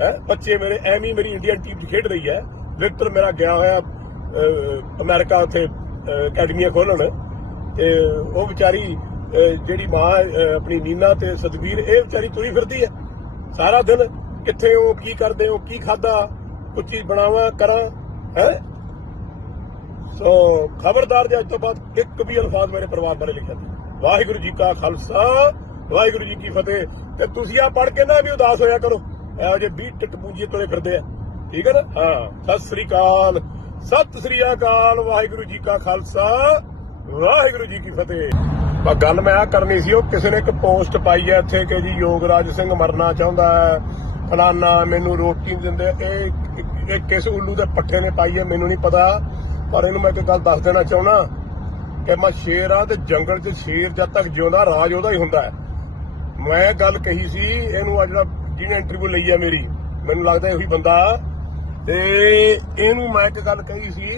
ਹੈ? ਬੱਚੇ ਮੇਰੇ ਐਵੇਂ ਮੇਰੀ ਇੰਡੀਅਨ ਟੀਮ 'ਚ ਖੇਡ ਰਹੀ ਹੈ। ਵਿਕਟਰ ਮੇਰਾ ਗਿਆ ਹੋਇਆ ਅਹ, ਅਮਰੀਕਾ ਉੱਥੇ ਅਕੈਡਮੀਆਂ ਖੋਲਣ ਤੇ ਉਹ ਵਿਚਾਰੀ ਜਿਹੜੀ ਮਾਂ ਆਪਣੀ ਨੀਨਾ ਤੇ ਸਤਵੀਰ ਇਹ ਵਿਚਾਰੀ ਤੁਰੀ ਫਿਰਦੀ ਹੈ। ਸਾਰਾ ਦਿਨ ਕਿੱਥੇ ਹੋ ਕੀ ਕਰਦੇ ਹੋ ਕੀ ਖਾਦਾ ਕੁਝ ਚੀਜ਼ ਬਣਾਵਾਂ ਕਰਾਂ ਹੈ? ਸੋ ਖਬਰਦਾਰ ਜੇ ਅੱਜ ਤੋਂ ਬਾਅਦ ਇੱਕ ਵੀ ਅਲਫਾਜ਼ ਮੇਰੇ ਪਰਿਵਾਰ ਬਾਰੇ ਲਿਖਿਆ ਵਾਹਿਗੁਰੂ ਜੀ ਕਾ ਖਾਲਸਾ, ਵਾਹਿਗੁਰੂ ਜੀ ਕੀ ਫਤਿਹ। ਤੇ ਤੁਸੀਂ ਆ ਪੜ੍ਹ ਕੇ ਨਾ ਵੀ ਉਦਾਸ ਹੋਇਆ ਕਰੋ। ਇਹੋ ਜਿਹੇ 20 ਟਿਕ ਤੁਰੇ ਫਿਰਦੇ ਆ। ਠੀਕ ਹੈ ਨਾ? ਹਾਂ, ਸਤਿ ਸ੍ਰੀ ਅਕਾਲ। ਸਤਿ ਸ੍ਰੀ ਅਕਾਲ, ਵਾਹਿਗੁਰੂ ਜੀ ਕਾ ਖਾਲਸਾ, ਵਾਹਿਗੁਰੂ ਜੀ ਕੀ ਫਤਿਹ। ਬਸ ਗੱਲ ਮੈਂ ਆ ਕਰਨੀ ਸੀ, ਉਹ ਕਿਸੇ ਨੇ ਇੱਕ ਪੋਸਟ ਪਾਈ ਹੈ ਇੱਥੇ ਕਿ ਜੀ ਯੋਗਰਾਜ ਸਿੰਘ ਮਰਨਾ ਚਾਹੁੰਦਾ ਹੈ। ਫਲਾਨਾ ਮੈਨੂੰ ਰੋਟੀ ਨਹੀਂ ਦਿੰਦੇ। ਇਹ ਇਹ ਕਿਸ ਉੱਲੂ ਦੇ ਪੱਠੇ ਨੇ ਪਾਈ ਹੈ, ਮੈਨੂੰ ਨਹੀਂ ਪਤਾ। ਪਰ ਇਹਨੂੰ ਮੈਂ ਇੱਕ ਗੱਲ ਦੱਸ ਦੇਣਾ ਚਾਹੁੰਦਾ। ਕਿ ਮੈਂ ਸ਼ੇਰ ਆ ਤੇ ਜੰਗਲ 'ਚ ਸ਼ੇਰ ਜਦ ਤੱਕ ਜਿਉਂਦਾ, ਰਾਜ ਉਹਦਾ ਹੀ ਹੁੰਦਾ ਹੈ। ਮੈਂ ਗੱਲ ਕਹੀ ਸੀ, ਇਹਨੂੰ ਆ ਜਿਹੜਾ ਜਿਹਨੇ ਇੰਟਰਵਿਊ ਲਈ ਆ ਮੇਰੀ, ਮੈਨੂੰ ਲੱਗਦਾ ਇਹੀ ਬੰਦਾ। ਤੇ ਇਹਨੂੰ ਮੈਂ ਇੱਕ ਗੱਲ ਕਹੀ ਸੀ,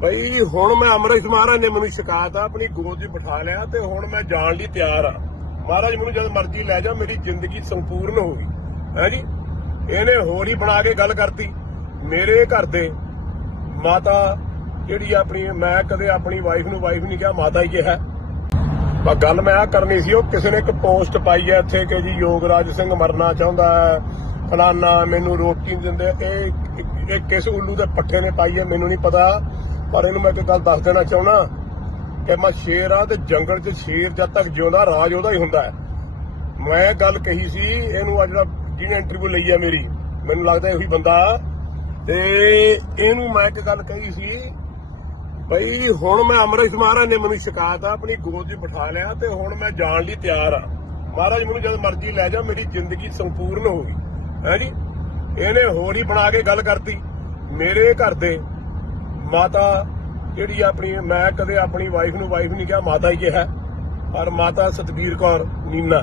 ਬਈ ਹੁਣ ਮੈਂ ਅੰਮ੍ਰਿਤ ਮਹਾਰਾਜ ਨੇ ਮੈਨੂੰ ਸ਼ਿਕਾਇਤ ਆ, ਆਪਣੀ ਗੋਦ 'ਚ ਬਿਠਾ ਲਿਆ ਤੇ ਹੁਣ ਮੈਂ ਜਾਣ ਲਈ ਤਿਆਰ ਆ। ਮਹਾਰਾਜ ਮੈਨੂੰ ਜਦ ਮਰਜ਼ੀ ਲੈ ਜਾ, ਮੇਰੀ ਜ਼ਿੰਦਗੀ ਸੰਪੂਰਨ ਹੋ ਗਈ। ਹੈ ਜੀ? ਇਹਨੇ ਹੋਰ ਹੀ ਬਣਾ ਕੇ ਗੱਲ ਕਰਤੀ। ਮੇਰੇ ਘਰ ਦੇ ਮਾਤਾ ਜਿਹੜੀ ਆਪਣੀ, ਮੈਂ ਕਦੇ ਆਪਣੀ ਵਾਈਫ ਨੂੰ ਵਾਈਫ ਨਹੀਂ ਕਿਹਾ, ਮਾਤਾ ਹੀ ਕਿਹਾ। ਬਸ ਗੱਲ ਮੈਂ ਆ ਕਰਨੀ ਸੀ, ਉਹ ਕਿਸੇ ਨੇ ਇੱਕ ਪੋਸਟ ਪਾਈ ਹੈ ਇੱਥੇ ਕਿ ਜੀ ਯੋਗਰਾਜ ਸਿੰਘ ਮਰਨਾ ਚਾਹੁੰਦਾ ਹੈ, ਫਲਾਨਾ ਮੈਨੂੰ ਰੋਟੀ ਨਹੀਂ ਦਿੰਦੇ। ਇਹ ਇਹ ਕਿਸ ਉੱਲੂ ਦੇ ਪੱਠੇ ਨੇ ਪਾਈ ਹੈ, ਮੈਨੂੰ ਨਹੀਂ ਪਤਾ, ਪਰ ਇਹਨੂੰ ਮੈਂ ਇੱਕ ਗੱਲ ਦੱਸ ਦੇਣਾ ਚਾਹੁੰਦਾ ਕਿ ਮੈਂ ਸ਼ੇਰ ਆ ਤੇ ਜੰਗਲ 'ਚ ਸ਼ੇਰ ਜਦ ਤੱਕ ਜਿਉਂਦਾ, ਰਾਜ ਉਹਦਾ ਹੀ ਹੁੰਦਾ ਹੈ। ਮੈਂ ਗੱਲ ਕਹੀ ਸੀ, ਇਹਨੂੰ ਅੱਜ ਜਿਹੜਾ, ਜਿਹਨੇ ਇੰਟਰਵਿਊ ਲਈ ਆ ਮੇਰੀ, ਮੈਨੂੰ ਲੱਗਦਾ ਇਹੀ ਬੰਦਾ। ਤੇ ਇਹਨੂੰ ਮੈਂ ਇੱਕ ਗੱਲ ਕਹੀ ਸੀ ਬਈ ਹੁਣ ਮੈਂ ਅੰਮ੍ਰਿਤ ਮਹਾਰਾਜ ਨੇ ਮੈਨੂੰ ਸ਼ਿਕਾਇਤ ਆ ਆਪਣੀ ਗੋਦ 'ਚ ਬਿਠਾ ਲਿਆ ਤੇ ਹੁਣ ਮੈਂ ਜਾਣ ਲਈ ਤਿਆਰ ਆ। ਮਹਾਰਾਜ ਮੈਨੂੰ ਜਦ ਮਰਜ਼ੀ ਲੈ ਜਾ, ਮੇਰੀ ਜ਼ਿੰਦਗੀ ਸੰਪੂਰਨ ਹੋ ਗਈ। ਹੈ ਜੀ? ਇਹਨੇ ਹੋਰ ਹੀ ਬਣਾ ਕੇ ਗੱਲ ਕਰਤੀ। ਮੇਰੇ ਘਰ ਦੇ ਮਾਤਾ ਜਿਹੜੀ ਆਪਣੀ, ਮੈਂ ਕਦੇ ਆਪਣੀ ਵਾਈਫ ਨੂੰ ਵਾਈਫ ਨਹੀਂ ਕਿਹਾ, ਮਾਤਾ ਹੀ ਕਿਹਾ। ਔਰ ਮਾਤਾ ਸਤਬੀਰ ਕੌਰ ਨੀਨਾ।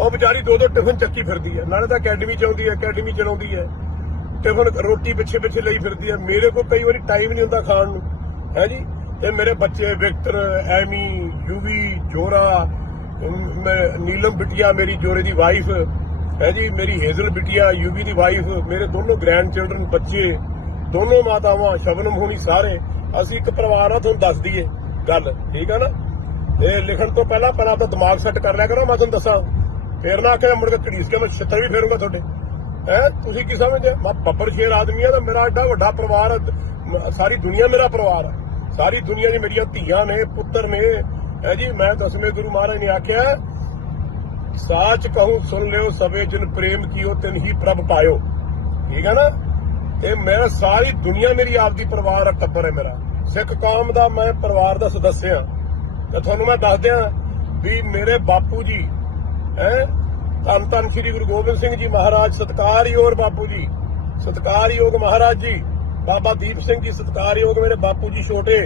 ਉਹ ਵਿਚਾਰੀ ਦੋ ਦੋ ਟਿਫਨ ਚੱਕੀ ਫਿਰਦੀ ਹੈ ਨਾਲੇ ਤਾਂ ਅਕੈਡਮੀ ਚ ਆਉਂਦੀ ਹੈ ਅਕੈਡਮੀ ਚਲਾਉਂਦੀ ਹੈ ਟਿਫਨ ਰੋਟੀ ਪਿੱਛੇ ਪਿੱਛੇ ਲਈ ਫਿਰਦੀ ਹੈ ਮੇਰੇ ਕੋਲ ਕਈ ਵਾਰੀ ਟਾਈਮ ਨਹੀਂ ਹੁੰਦਾ ਖਾਣ ਨੂੰ। ਹੈ ਜੀ? ਤੇ ਮੇਰੇ ਬੱਚੇ ਵਿਕਟਰ, ਐਮੀ, ਯੂਵੀ, ਜੋਰਾ ਨੀਲਮ ਬਿਟਿਆ, ਮੇਰੀ ਜੋਰੇ ਦੀ ਵਾਈਫ ਹੈ ਜੀ? ਮੇਰੀ ਹੇਜ਼ਲ ਬਿਟਿਆ, ਯੂਵੀ ਦੀ ਵਾਈਫ ਮੇਰੇ ਦੋਨੋਂ ਗ੍ਰੈਂਡ ਚਿਲਡਰਨ ਬੱਚੇ, ਦੋਨੋਂ ਮਾਤਾਵਾਂ, ਸ਼ਬਨਮ ਹੋਣੀ ਸਾਰੇ। ਅਸੀਂ ਇੱਕ ਪਰਿਵਾਰ ਆ, ਤੁਹਾਨੂੰ ਦੱਸ ਦਈਏ ਗੱਲ, ਠੀਕ ਆ ਨਾ? ਇਹ ਲਿਖਣ ਤੋਂ ਪਹਿਲਾਂ ਪਹਿਲਾਂ ਆਪਣਾ ਦਿਮਾਗ ਸੈੱਟ ਕਰ ਲਿਆ ਕਰੋ, ਮੈਂ ਤੁਹਾਨੂੰ ਦੱਸਾਂ। ਫੇਰ ਨਾ ਕਿ ਮੁੜ ਕੇ ਘੜੀਸ ਕੇ ਮੈਂ ਛਿੱਤਰ ਵੀ ਫੇਰੂੰਗਾ ਤੁਹਾਡੇ। ਹੈ, ਤੁਸੀਂ ਕੀ ਸਮਝਦੇ? ਮੈਂ ਬੱਬਰ ਸ਼ੇਰ ਆਦਮੀ ਆ ਤਾਂ ਮੇਰਾ ਐਡਾ ਵੱਡਾ ਪਰਿਵਾਰ ਸਾਰੀ ਦੁਨੀਆ ਮੇਰਾ ਪਰਿਵਾਰ ਆ ਸਾਰੀ ਦੁਨੀਆ ਦੀ ਮੇਰੀਆਂ ਧੀਆਂ ਨੇ, ਪੁੱਤਰ ਨੇ। ਹੈ ਜੀ, ਮੈਂ ਦਸਵੇਂ ਗੁਰੂ ਮਹਾਰਾਜ ਨੇ ਆਖਿਆ, ਸਾਚ ਕਹੂੰ, ਸੁਣ ਲਿਓ, ਸਵੇ ਜਿਨ ਪ੍ਰੇਮ ਕੀਓ, ਤਿਨ ਹੀ ਪ੍ਰਭ ਪਾਇਓ। ਠੀਕ ਹੈ ਨਾ? ਤੇ ਮੈਂ ਸਾਰੀ ਦੁਨੀਆ ਮੇਰੀ ਆਪਦੀ ਪਰਿਵਾਰ ਆ ਟੱਬਰ ਹੈ ਮੇਰਾ। ਸਿੱਖ ਕੌਮ ਦਾ ਮੈਂ ਪਰਿਵਾਰ ਦਾ ਸਦੱਸਿਆ ਤੇ ਤੁਹਾਨੂੰ ਮੈਂ ਦੱਸ ਦਿਆਂ ਵੀ ਮੇਰੇ ਬਾਪੂ ਜੀ, ਹੈ ਧੰਨ ਧੰਨ ਸ੍ਰੀ ਗੁਰੂ ਗੋਬਿੰਦ ਸਿੰਘ ਜੀ ਮਹਾਰਾਜ, ਸਤਕਾਰਯੋਗ ਬਾਪੂ ਜੀ, ਸਤਕਾਰਯੋਗ ਮਹਾਰਾਜ ਜੀ, ਬਾਬਾ ਦੀਪ ਸਿੰਘ ਜੀ ਸਤਕਾਰਯੋਗ ਮੇਰੇ ਬਾਪੂ ਜੀ ਛੋਟੇ,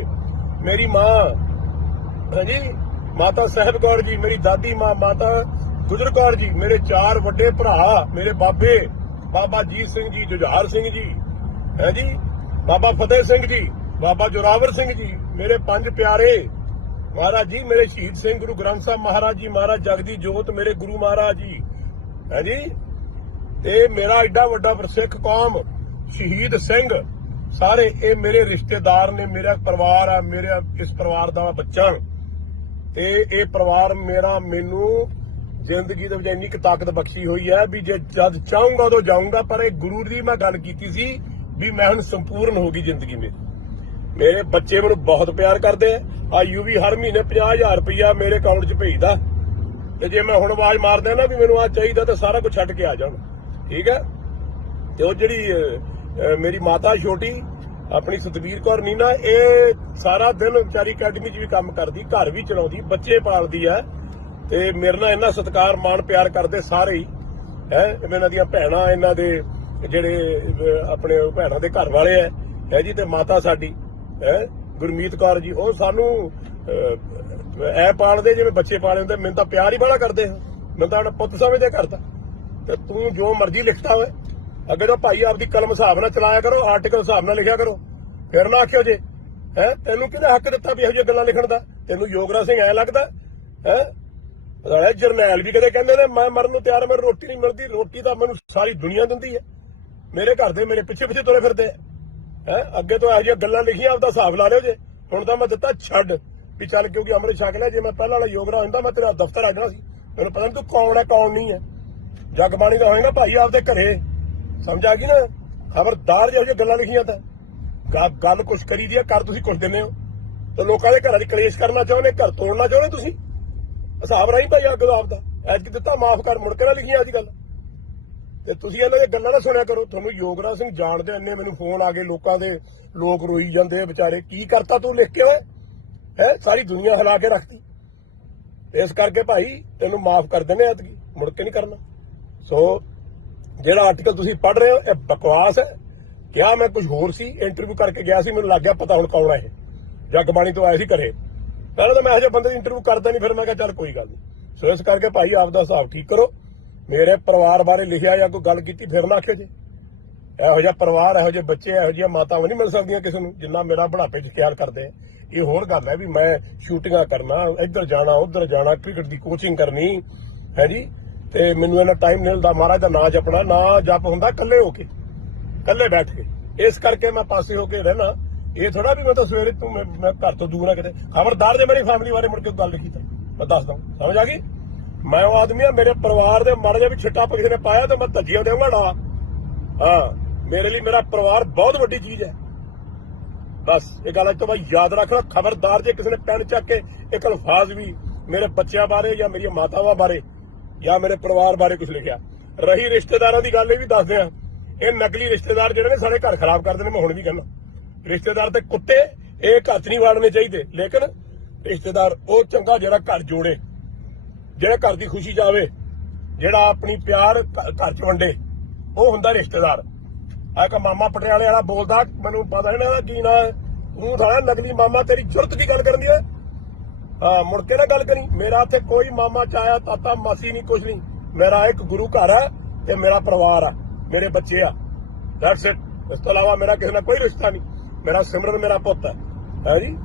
ਮੇਰੀ ਮਾਂ ਹਾਂਜੀ ਮਾਤਾ ਸਾਹਿਬ ਕੌਰ ਜੀ, ਮੇਰੀ ਦਾਦੀ ਮਾਂ, ਮਾਤਾ ਗੁਜਰ ਕੌਰ ਜੀ, ਮੇਰੇ ਚਾਰ ਵੱਡੇ ਭਰਾ, ਮੇਰੇ ਬਾਬੇ, ਬਾਬਾ ਜੀਤ ਸਿੰਘ ਜੀ, ਜੁਝਾਰ ਸਿੰਘ ਜੀ, ਹੈ ਜੀ, ਬਾਬਾ ਫਤਿਹ ਸਿੰਘ ਜੀ, ਬਾਬਾ ਜੋਰਾਵਰ ਸਿੰਘ ਜੀ, ਮੇਰੇ ਪੰਜ ਪਿਆਰੇ ਮਹਾਰਾਜ ਜੀ, ਮੇਰੇ ਸ਼ਹੀਦ ਸਿੰਘ ਗੁਰੂ ਗ੍ਰੰਥ ਸਾਹਿਬ ਮਹਾਰਾਜ ਜੀ, ਮਹਾਰਾਜ ਜਗਦੀ ਜੋਤ, ਮੇਰੇ ਗੁਰੂ ਮਹਾਰਾਜ ਜੀ। ਹੈ ਜੀ? ਤੇ ਮੇਰਾ ਐਡਾ ਵੱਡਾ ਸਿੱਖ ਕੌਮ, ਸ਼ਹੀਦ ਸਿੰਘ, ਸਾਰੇ ਇਹ ਮੇਰੇ ਰਿਸ਼ਤੇਦਾਰ ਨੇ, ਮੇਰਾ ਪਰਿਵਾਰ ਆ, ਮੇਰੇ ਇਸ ਪਰਿਵਾਰ ਦਾ ਬੱਚਾ। ਤੇ ਇਹ ਪਰਿਵਾਰ ਮੇਰਾ ਮੈਨੂੰ ਜ਼ਿੰਦਗੀ ਦੇ ਵਿੱਚ ਇੰਨੀ ਕੁ ਤਾਕਤ ਬਖਸ਼ੀ ਹੋਈ ਹੈ ਵੀ ਜੇ ਜਦ ਚਾਹੂੰਗਾ ਉਦੋਂ ਜਾਊਂਗਾ, ਪਰ ਇਹ ਗੁਰੂ ਦੀ ਮੈਂ ਗੱਲ ਕੀਤੀ ਸੀ ਵੀ ਮੈਂ ਹੁਣ ਸੰਪੂਰਨ ਹੋ ਗਈ ਜ਼ਿੰਦਗੀ ਮੇਰੀ। ਮੇਰੇ ਬੱਚੇ ਮੈਨੂੰ ਬਹੁਤ ਪਿਆਰ ਕਰਦੇ ਆ। ਆ ਯੂਵੀ ਹਰ ਮਹੀਨੇ 50000 ਰੁਪਇਆ ਮੇਰੇ ਅਕਾਊਂਟ 'ਚ ਭੇਜਦਾ। ਤੇ ਜੇ ਮੈਂ ਹੁਣ ਆਵਾਜ਼ ਮਾਰਦਾ ਨਾ ਵੀ ਮੈਨੂੰ ਆ ਚਾਹੀਦਾ ਤਾਂ ਸਾਰਾ ਕੁਝ ਛੱਡ ਕੇ ਆ ਜਾਣ ਠੀਕ ਹੈ? ਤੇ ਉਹ ਜਿਹੜੀ ਮੇਰੀ ਮਾਤਾ ਛੋਟੀ, ਆਪਣੀ ਸਤਵੀਰ ਕੌਰ ਨੀਨਾ, ਇਹ ਸਾਰਾ ਦਿਨ ਵਿਚਾਰੀ ਅਕੈਡਮੀ 'ਚ ਵੀ ਕੰਮ ਕਰਦੀ, ਘਰ ਵੀ ਚਲਾਉਂਦੀ, ਬੱਚੇ ਪਾਲਦੀ ਹੈ। ਤੇ ਮੇਰੇ ਨਾਲ ਇੰਨਾ ਸਤਿਕਾਰ, ਮਾਣ, ਪਿਆਰ ਕਰਦੇ ਸਾਰੇ ਹੀ। ਹੈ, ਇਹਨਾਂ ਦੀਆਂ ਭੈਣਾਂ, ਇਹਨਾਂ ਦੇ ਜਿਹੜੇ ਆਪਣੇ ਭੈਣਾਂ ਦੇ ਘਰ ਵਾਲੇ ਹੈ। ਹੈ ਜੀ, ਤੇ ਮਾਤਾ ਸਾਡੀ। ਹੈ? ਗੁਰਮੀਤ ਕੌਰ ਜੀ, ਉਹ ਸਾਨੂੰ ਐ ਪਾਲਦੇ, ਜਿਵੇਂ ਬੱਚੇ ਪਾਲੇ ਹੁੰਦੇ, ਮੈਨੂੰ ਤਾਂ ਪਿਆਰ ਹੀ ਬੜਾ ਕਰਦੇ ਮੈਨੂੰ ਤਾਂ ਆਪਣਾ ਪੁੱਤ ਸਮਝਦੇ ਕਰਦਾ। ਤੇ ਤੂੰ ਜੋ ਮਰਜ਼ੀ ਲਿਖਦਾ ਹੋਵੇ ਅੱਗੇ ਤਾਂ ਭਾਈ ਆਪਦੀ ਕਲਮ ਹਿਸਾਬ ਨਾਲ ਚਲਾਇਆ ਕਰੋ ਆਰਟੀਕਲ ਹਿਸਾਬ ਨਾਲ ਲਿਖਿਆ ਕਰੋ। ਫਿਰ ਨਾ ਆਖਿਓ ਜੇ, ਹੈ, ਤੈਨੂੰ ਕਿਹਨੇ ਹੱਕ ਦਿੱਤਾ ਵੀ ਇਹੋ ਜਿਹੀਆਂ ਗੱਲਾਂ ਲਿਖਣ ਦਾ? ਤੈਨੂੰ ਯੋਗਰਾ ਸਿੰਘ ਐ ਲੱਗਦਾ, ਹੈ? ਰਾਜਾ ਜਰਨੈਲ ਵੀ ਕਦੇ ਕਹਿੰਦੇ ਨੇ, ਮੈਂ ਮਰਨ ਨੂੰ ਤਿਆਰ ਮੈਨੂੰ ਰੋਟੀ ਨਹੀਂ ਮਿਲਦੀ, ਰੋਟੀ ਤਾਂ ਮੈਨੂੰ ਸਾਰੀ ਦੁਨੀਆ ਦਿੰਦੀ ਹੈ ਮੇਰੇ ਘਰ ਦੇ ਮੇਰੇ ਪਿੱਛੇ ਪਿੱਛੇ ਤੁਰੇ ਫਿਰਦੇ ਆ। ਹੈ? ਅੱਗੇ ਤੋਂ ਇਹੋ ਜਿਹੀਆਂ ਗੱਲਾਂ ਲਿਖੀਆਂ, ਆਪਦਾ ਹਿਸਾਬ ਲਾ ਲਿਓ ਜੇ। ਹੁਣ ਤਾਂ ਮੈਂ ਦਿੱਤਾ ਛੱਡ। ਵੀ ਚੱਲ ਕਿਉਂਕਿ ਅੰਮ੍ਰਿਤ ਛਕ ਲਿਆ ਜੇ ਮੈਂ ਪਹਿਲਾਂ ਵਾਲਾ ਯੋਗਰਾ ਹੁੰਦਾ, ਮੈਂ ਤੇਰਾ ਦਫ਼ਤਰ ਆ ਸੀ। ਮੈਨੂੰ ਪਤਾ ਨਹੀਂ ਤੂੰ ਕੌਣ ਹੈ, ਕੌਣ ਨਹੀਂ ਹੈ। ਜਗਬਾਣੀ ਦਾ ਹੋਏਗਾ ਭਾਈ ਆਪਦੇ ਘਰੇ। ਸਮਝ ਆ ਗਈ ਨਾ? ਖਬਰਦਾਰ ਜਿਹੋ ਜਿਹੀਆਂ ਗੱਲਾਂ ਲਿਖੀਆਂ ਤਾਂ। ਗੱਲ ਕੁਛ ਕਰੀ ਦੀ ਆ, ਕਰ ਤੁਸੀਂ ਕੁਛ ਦਿੰਦੇ ਹੋ। ਤੇ ਲੋਕਾਂ ਦੇ ਘਰਾਂ 'ਚ ਕਲੇਸ਼ ਕਰਨਾ ਚਾਹੁੰਦੇ, ਘਰ ਤੋੜਨਾ ਚਾਹੁੰਦੇ ਤੁਸੀਂ? ਹਿਸਾਬ ਰਾਹੀਂ ਭਾਈ ਅੱਗ ਆਪ ਦਾ ਐਤਕੀ ਦਿੱਤਾ, ਮਾਫ ਕਰ, ਮੁੜ ਕੇ ਨਾ ਲਿਖੀਆਂ ਅੱਜ ਗੱਲ ਤੇ ਤੁਸੀਂ ਇਹਨਾਂ ਦੀਆਂ ਗੱਲਾਂ ਨਾ ਸੁਣਿਆ ਕਰੋ। ਤੁਹਾਨੂੰ ਯੋਗਰਾਜ ਸਿੰਘ ਜਾਣਦੇ ਇੰਨੇ, ਮੈਨੂੰ ਫੋਨ ਆ ਗਏ, ਲੋਕਾਂ ਦੇ ਲੋਕ ਰੋਈ ਜਾਂਦੇ ਆ ਵਿਚਾਰੇ। ਕੀ ਕਰਤਾ ਤੂੰ ਲਿਖ ਕੇ ਓਏ? ਹੈ? ਸਾਰੀ ਦੁਨੀਆ ਹਿਲਾ ਕੇ ਰੱਖਤੀ। ਇਸ ਕਰਕੇ ਭਾਈ ਤੈਨੂੰ ਮਾਫ ਕਰ ਦਿੰਦੇ ਐਤਕੀ। ਮੁੜ ਕੇ ਨਹੀਂ ਕਰਨਾ। ਸੋ, ਜਿਹੜਾ ਆਰਟੀਕਲ ਤੁਸੀਂ ਪੜ੍ਹ ਰਹੇ ਹੋ, ਇਹ ਬਕਵਾਸ ਹੈ। ਕਿਹਾ ਮੈਂ ਕੁਝ ਹੋਰ ਸੀ ਇੰਟਰਵਿਊ ਕਰਕੇ ਗਿਆ ਸੀ, ਮੈਨੂੰ ਲੱਗ ਗਿਆ ਪਤਾ ਹੁਣ ਕੌਣ ਹੈ ਇਹ। ਜਗਬਾਣੀ ਤੋਂ ਆਇਆ ਸੀ ਘਰੇ। ਪਹਿਲਾਂ ਤਾਂ ਮੈਂ ਇਹੋ ਜਿਹੇ ਬੰਦੇ ਦੀ ਇੰਟਰਵਿਊ ਕਰਦਾ ਨਹੀਂ, ਫਿਰ ਮੈਂ ਕਿਹਾ ਚੱਲ ਕੋਈ ਗੱਲ ਨਹੀਂ। ਸੋ ਇਸ ਕਰਕੇ ਭਾਈ ਆਪ ਦਾ ਹਿਸਾਬ ਠੀਕ ਕਰੋ। ਮੇਰੇ ਪਰਿਵਾਰ ਬਾਰੇ ਲਿਖਿਆ ਜਾਂ ਕੋਈ ਗੱਲ ਕੀਤੀ, ਫਿਰ ਨਾ ਆਖਿਓ ਜੀ। ਇਹੋ ਜਿਹਾ ਪਰਿਵਾਰ, ਇਹੋ ਜਿਹੇ ਬੱਚੇ, ਇਹੋ ਜਿਹੀਆਂ ਮਾਤਾਵਾਂ ਨਹੀਂ ਮਿਲ ਸਕਦੀਆਂ ਕਿਸੇ ਨੂੰ, ਜਿੰਨਾ ਮੇਰਾ ਬੁਢਾਪੇ 'ਚ ਖਿਆਲ ਕਰਦੇ। ਇਹ ਹੋਰ ਗੱਲ ਹੈ ਵੀ ਮੈਂ ਸ਼ੂਟਿੰਗਾਂ ਕਰਨਾ, ਇੱਧਰ ਜਾਣਾ, ਉੱਧਰ ਜਾਣਾ, ਕ੍ਰਿਕਟ ਦੀ ਕੋਚਿੰਗ ਕਰਨੀ, ਹੈ ਜੀ? ਤੇ ਮੈਨੂੰ ਇਹਨਾਂ ਟਾਈਮ ਨਹੀਂ ਮਿਲਦਾ, ਮਹਾਰਾਜ ਦਾ ਨਾਂ ਜਪਣਾ, ਨਾ ਜਪ ਹੁੰਦਾ, ਇਕੱਲੇ ਹੋ ਕੇ, ਇਕੱਲੇ ਬੈਠ ਕੇ। ਇਸ ਕਰਕੇ ਮੈਂ ਪਾਸੇ ਹੋ ਕੇ ਰਹਿਣਾ। ਇਹ ਥੋੜਾ ਵੀ ਮੈਂ ਤਾਂ ਸਵੇਰੇ ਤੂੰ ਮੈਂ ਘਰ ਤੋਂ ਦੂਰ ਆ ਕਿਤੇ। ਖਬਰਦਾਰ ਜੇ ਮੇਰੀ ਫੈਮਿਲੀ ਬਾਰੇ ਮੁੜ ਕੇ ਗੱਲ ਲਿਖੀ ਤਾਂ ਮੈਂ ਦੱਸਦਾ ਸਮਝ ਆ ਗਈ? ਮੈਂ ਉਹ ਆਦਮੀ ਆ, ਮੇਰੇ ਪਰਿਵਾਰ ਦੇ ਮਾੜਾ ਜਿਹਾ ਵੀ ਛਿੱਟਾ ਕਿਸੇ ਨੇ ਪਾਇਆ ਤਾਂ ਮੈਂ ਧੱਜੀਆਂ ਦੇਵਾਂਗਾ ਡਾ ਹਾਂ, ਮੇਰੇ ਲਈ ਮੇਰਾ ਪਰਿਵਾਰ ਬਹੁਤ ਵੱਡੀ ਚੀਜ਼ ਹੈ। ਬਸ, ਇਹ ਗੱਲ ਅੱਜ ਤੋਂ ਬਾਅਦ ਯਾਦ ਰੱਖਣਾ ਖਬਰਦਾਰ ਜੇ ਕਿਸੇ ਨੇ ਪੈਨ ਚੱਕ ਕੇ ਇੱਕ ਅਲਫਾਜ਼ ਵੀ ਮੇਰੇ ਬੱਚਿਆਂ ਬਾਰੇ ਜਾਂ ਮੇਰੀਆਂ ਮਾਤਾਵਾਂ ਬਾਰੇ ਜਾਂ ਮੇਰੇ ਪਰਿਵਾਰ ਬਾਰੇ ਕੁਝ ਲਿਖਿਆ। ਰਹੀ ਰਿਸ਼ਤੇਦਾਰਾਂ ਦੀ ਗੱਲ ਇਹ ਵੀ ਦੱਸਦੇ ਆ, ਇਹ ਨਕਲੀ ਰਿਸ਼ਤੇਦਾਰ ਜਿਹੜੇ ਨੇ ਸਾਡੇ ਘਰ ਖਰਾਬ ਕਰਦੇ ਨੇ, ਮੈਂ ਹੁਣ ਵੀ ਕਹਿੰਦਾ। ਰਿਸ਼ਤੇਦਾਰ ਤੇ ਕੁੱਤੇ, ਇਹ ਘਰ 'ਚ ਨਹੀਂ ਵਾੜਨੇ ਚਾਹੀਦੇ, ਲੇਕਿਨ ਰਿਸ਼ਤੇਦਾਰ ਉਹ ਚੰਗਾ ਜਿਹੜਾ ਘਰ ਜੋੜੇ। ਜਿਹੜਾ ਘਰ ਦੀ ਖੁਸ਼ੀ ਜਾਵੇ, ਜਿਹੜਾ ਆਪਣੀ ਪਿਆਰ ਘਰ 'ਚ ਵੰਡੇ, ਉਹ ਹੁੰਦਾ ਰਿਸ਼ਤੇਦਾਰ। ਆ ਇੱਕ ਮਾਮਾ ਪਟਿਆਲੇ ਵਾਲਾ ਬੋਲਦਾ, ਮੈਨੂੰ ਪਤਾ ਨਹੀਂ ਨਾ ਕੀ ਨਾ ਤੂੰ ਸਾਲਾ ਨਕਲੀ ਮਾਮਾ ਤੇਰੀ ਜ਼ਰੂਰਤ ਦੀ ਗੱਲ ਕਰਨ ਦੀ ਹੈ ਹਾਂ, ਮੁੜ ਕੇ ਨਾ ਗੱਲ ਕਰੀ। ਮੇਰਾ ਇੱਥੇ ਕੋਈ ਮਾਮਾ ਚਾਇਆ, ਤਾਤਾ, ਮਾਸੀ ਨਹੀਂ ਕੁਛ ਨਹੀਂ ਮੇਰਾ ਇੱਕ ਗੁਰੂ ਘਰ ਹੈ ਤੇ ਮੇਰਾ ਪਰਿਵਾਰ ਆ, ਮੇਰੇ ਬੱਚੇ ਆ। ਦੈਟਸ ਇਟ ਇਸ ਤੋਂ ਇਲਾਵਾ ਮੇਰਾ ਕਿਸੇ ਨਾਲ ਕੋਈ ਰਿਸ਼ਤਾ ਨਹੀਂ ਮੇਰਾ ਸਿਮਰਨ ਮੇਰਾ ਪੁੱਤ ਹੈ। ਹੈ ਜੀ?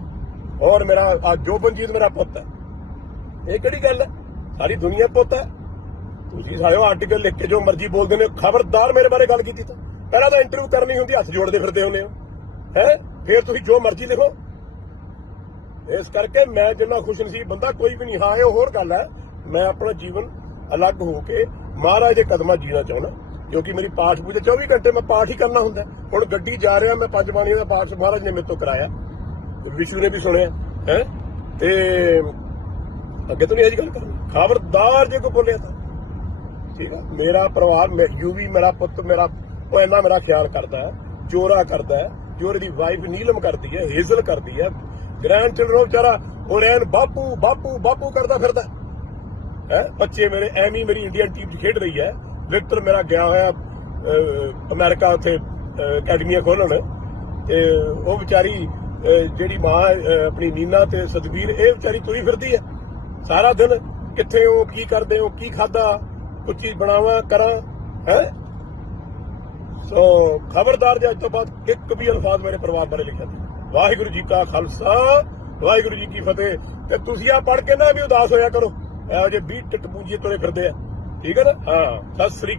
ਔਰ ਮੇਰਾ, ਆਹ ਜੋਬਨਜੀਤ ਮੇਰਾ ਪੁੱਤ ਹੈ। ਇਹ ਕਿਹੜੀ ਗੱਲ ਹੈ? ਸਾਰੀ ਦੁਨੀਆ ਪੁੱਤ ਹੈ। ਤੁਸੀਂ ਸਾਰੇ ਆਰਟੀਕਲ ਲਿਖ ਕੇ ਜੋ ਮਰਜ਼ੀ ਬੋਲਦੇ ਨੇ ਖਬਰਦਾਰ ਮੇਰੇ ਬਾਰੇ ਗੱਲ ਕੀਤੀ ਤਾਂ। ਪਹਿਲਾਂ ਤਾਂ ਇੰਟਰਵਿਊ ਕਰਨੀ ਹੁੰਦੀ, ਹੱਥ ਜੋੜਦੇ ਫਿਰਦੇ ਹੁੰਦੇ ਹੋ। ਹੈ? ਫਿਰ ਤੁਸੀਂ ਜੋ ਮਰਜ਼ੀ ਲਿਖੋ। ਇਸ ਕਰਕੇ ਮੈਂ ਜਿੰਨਾ ਖੁਸ਼ ਨਸੀਬ ਬੰਦਾ, ਕੋਈ ਵੀ ਨਹੀਂ। ਹਾਂ, ਇਹ ਹੋਰ ਗੱਲ ਹੈ। ਮੈਂ ਆਪਣਾ ਜੀਵਨ ਅਲੱਗ ਹੋ ਕੇ ਮਹਾਰਾਜ ਦੇ ਕਦਮਾਂ ਜੀਣਾ ਚਾਹੁੰਦਾ। ਕਿਉਂਕਿ ਮੇਰੀ ਪਾਠ ਪੂਜਾ 24 ਘੰਟੇ ਮੈਂ ਪਾਠ ਹੀ ਕਰਨਾ ਹੁੰਦਾ। ਹੁਣ ਗੱਡੀ ਜਾ ਰਿਹਾ, ਮੈਂ ਪੰਜ ਬਾਣੀਆਂ ਦਾ ਪਾਠ ਮਹਾਰਾਜ ਨੇ ਮੇਰੇ ਤੋਂ ਕਰਾਇਆ। ਵਿਸ਼ੂ ਨੇ ਵੀ ਸੁਣਿਆ। ਹੈ? ਤੇ ਅੱਗੇ ਤੋਂ ਨਹੀਂ ਇਹ ਗੱਲ ਕਰਨੀ? ਖਬਰਦਾਰ ਜੇ ਕੋਈ ਬੋਲਿਆ ਤਾਂ। ਠੀਕ ਹੈ ਮੇਰਾ ਪਰਿਵਾਰ ਮੈਂ ਮੇਰਾ ਪੁੱਤ ਮੇਰਾ ਉਹ ਇੰਨਾ ਮੇਰਾ ਖਿਆਲ ਕਰਦਾ ਹੈ ਜੋਰਾ ਕਰਦਾ ਹੈ ਜੋਰੇ ਦੀ ਵਾਈਫ ਨੀਲਮ ਕਰਦੀ ਹੈ ਹੇਜ਼ਲ ਕਰਦੀ ਹੈ ਗ੍ਰੈਂਡ ਚਿਲਡਰਨ ਵਿਚਾਰਾ ਔਰੈਨ ਬਾਪੂ ਬਾਪੂ ਬਾਪੂ ਕਰਦਾ ਫਿਰਦਾ ਹੈ। ਬੱਚੇ ਮੇਰੇ ਐਵੇਂ ਮੇਰੀ ਇੰਡੀਅਨ ਟੀਮ 'ਚ ਖੇਡ ਰਹੀ ਹੈ। ਵਿਕਟਰ ਮੇਰਾ ਗਿਆ ਹੋਇਆ ਅਹ, ਅਮਰੀਕਾ ਉੱਥੇ ਅਕੈਡਮੀਆਂ ਖੋਲਣ ਤੇ ਉਹ ਵਿਚਾਰੀ ਜਿਹੜੀ ਮਾਂ ਆਪਣੀ ਨੀਨਾ ਤੇ ਸਤਵੀਰ ਇਹ ਵਿਚਾਰੀ ਤੁਰੀ ਫਿਰਦੀ ਹੈ। ਸਾਰਾ ਦਿਨ ਕਿੱਥੇ ਹੋ, ਕੀ ਕਰਦੇ ਹੋ, ਕੀ ਖਾਦਾ ਕੁਝ ਚੀਜ਼ ਬਣਾਵਾਂ, ਕਰਾਂ, ਹੈ? ਸੋ ਖਬਰਦਾਰ ਜੇ, ਅੱਜ ਤੋਂ ਬਾਅਦ ਇੱਕ ਵੀ ਅਲਫਾਜ਼ ਮੇਰੇ ਪਰਿਵਾਰ ਬਾਰੇ ਲਿਖਿਆ ਤੇ ਵਾਹਿਗੁਰੂ ਜੀ ਕਾ ਖਾਲਸਾ, ਵਾਹਿਗੁਰੂ ਜੀ ਕੀ ਫਤਿਹ। ਤੇ ਤੁਸੀਂ ਆ ਪੜ ਕੇ ਨਾ ਵੀ ਉਦਾਸ ਹੋਇਆ ਕਰੋ। ਇਹੋ ਜਿਹੇ 20 ਟਿੱਟ ਪੂੰਜੀਏ ਤੁਰੇ ਫਿਰਦੇ ਆ। ਠੀਕ ਹੈ ਨਾ? ਹਾਂ, ਸਤਿ ਸ੍ਰੀ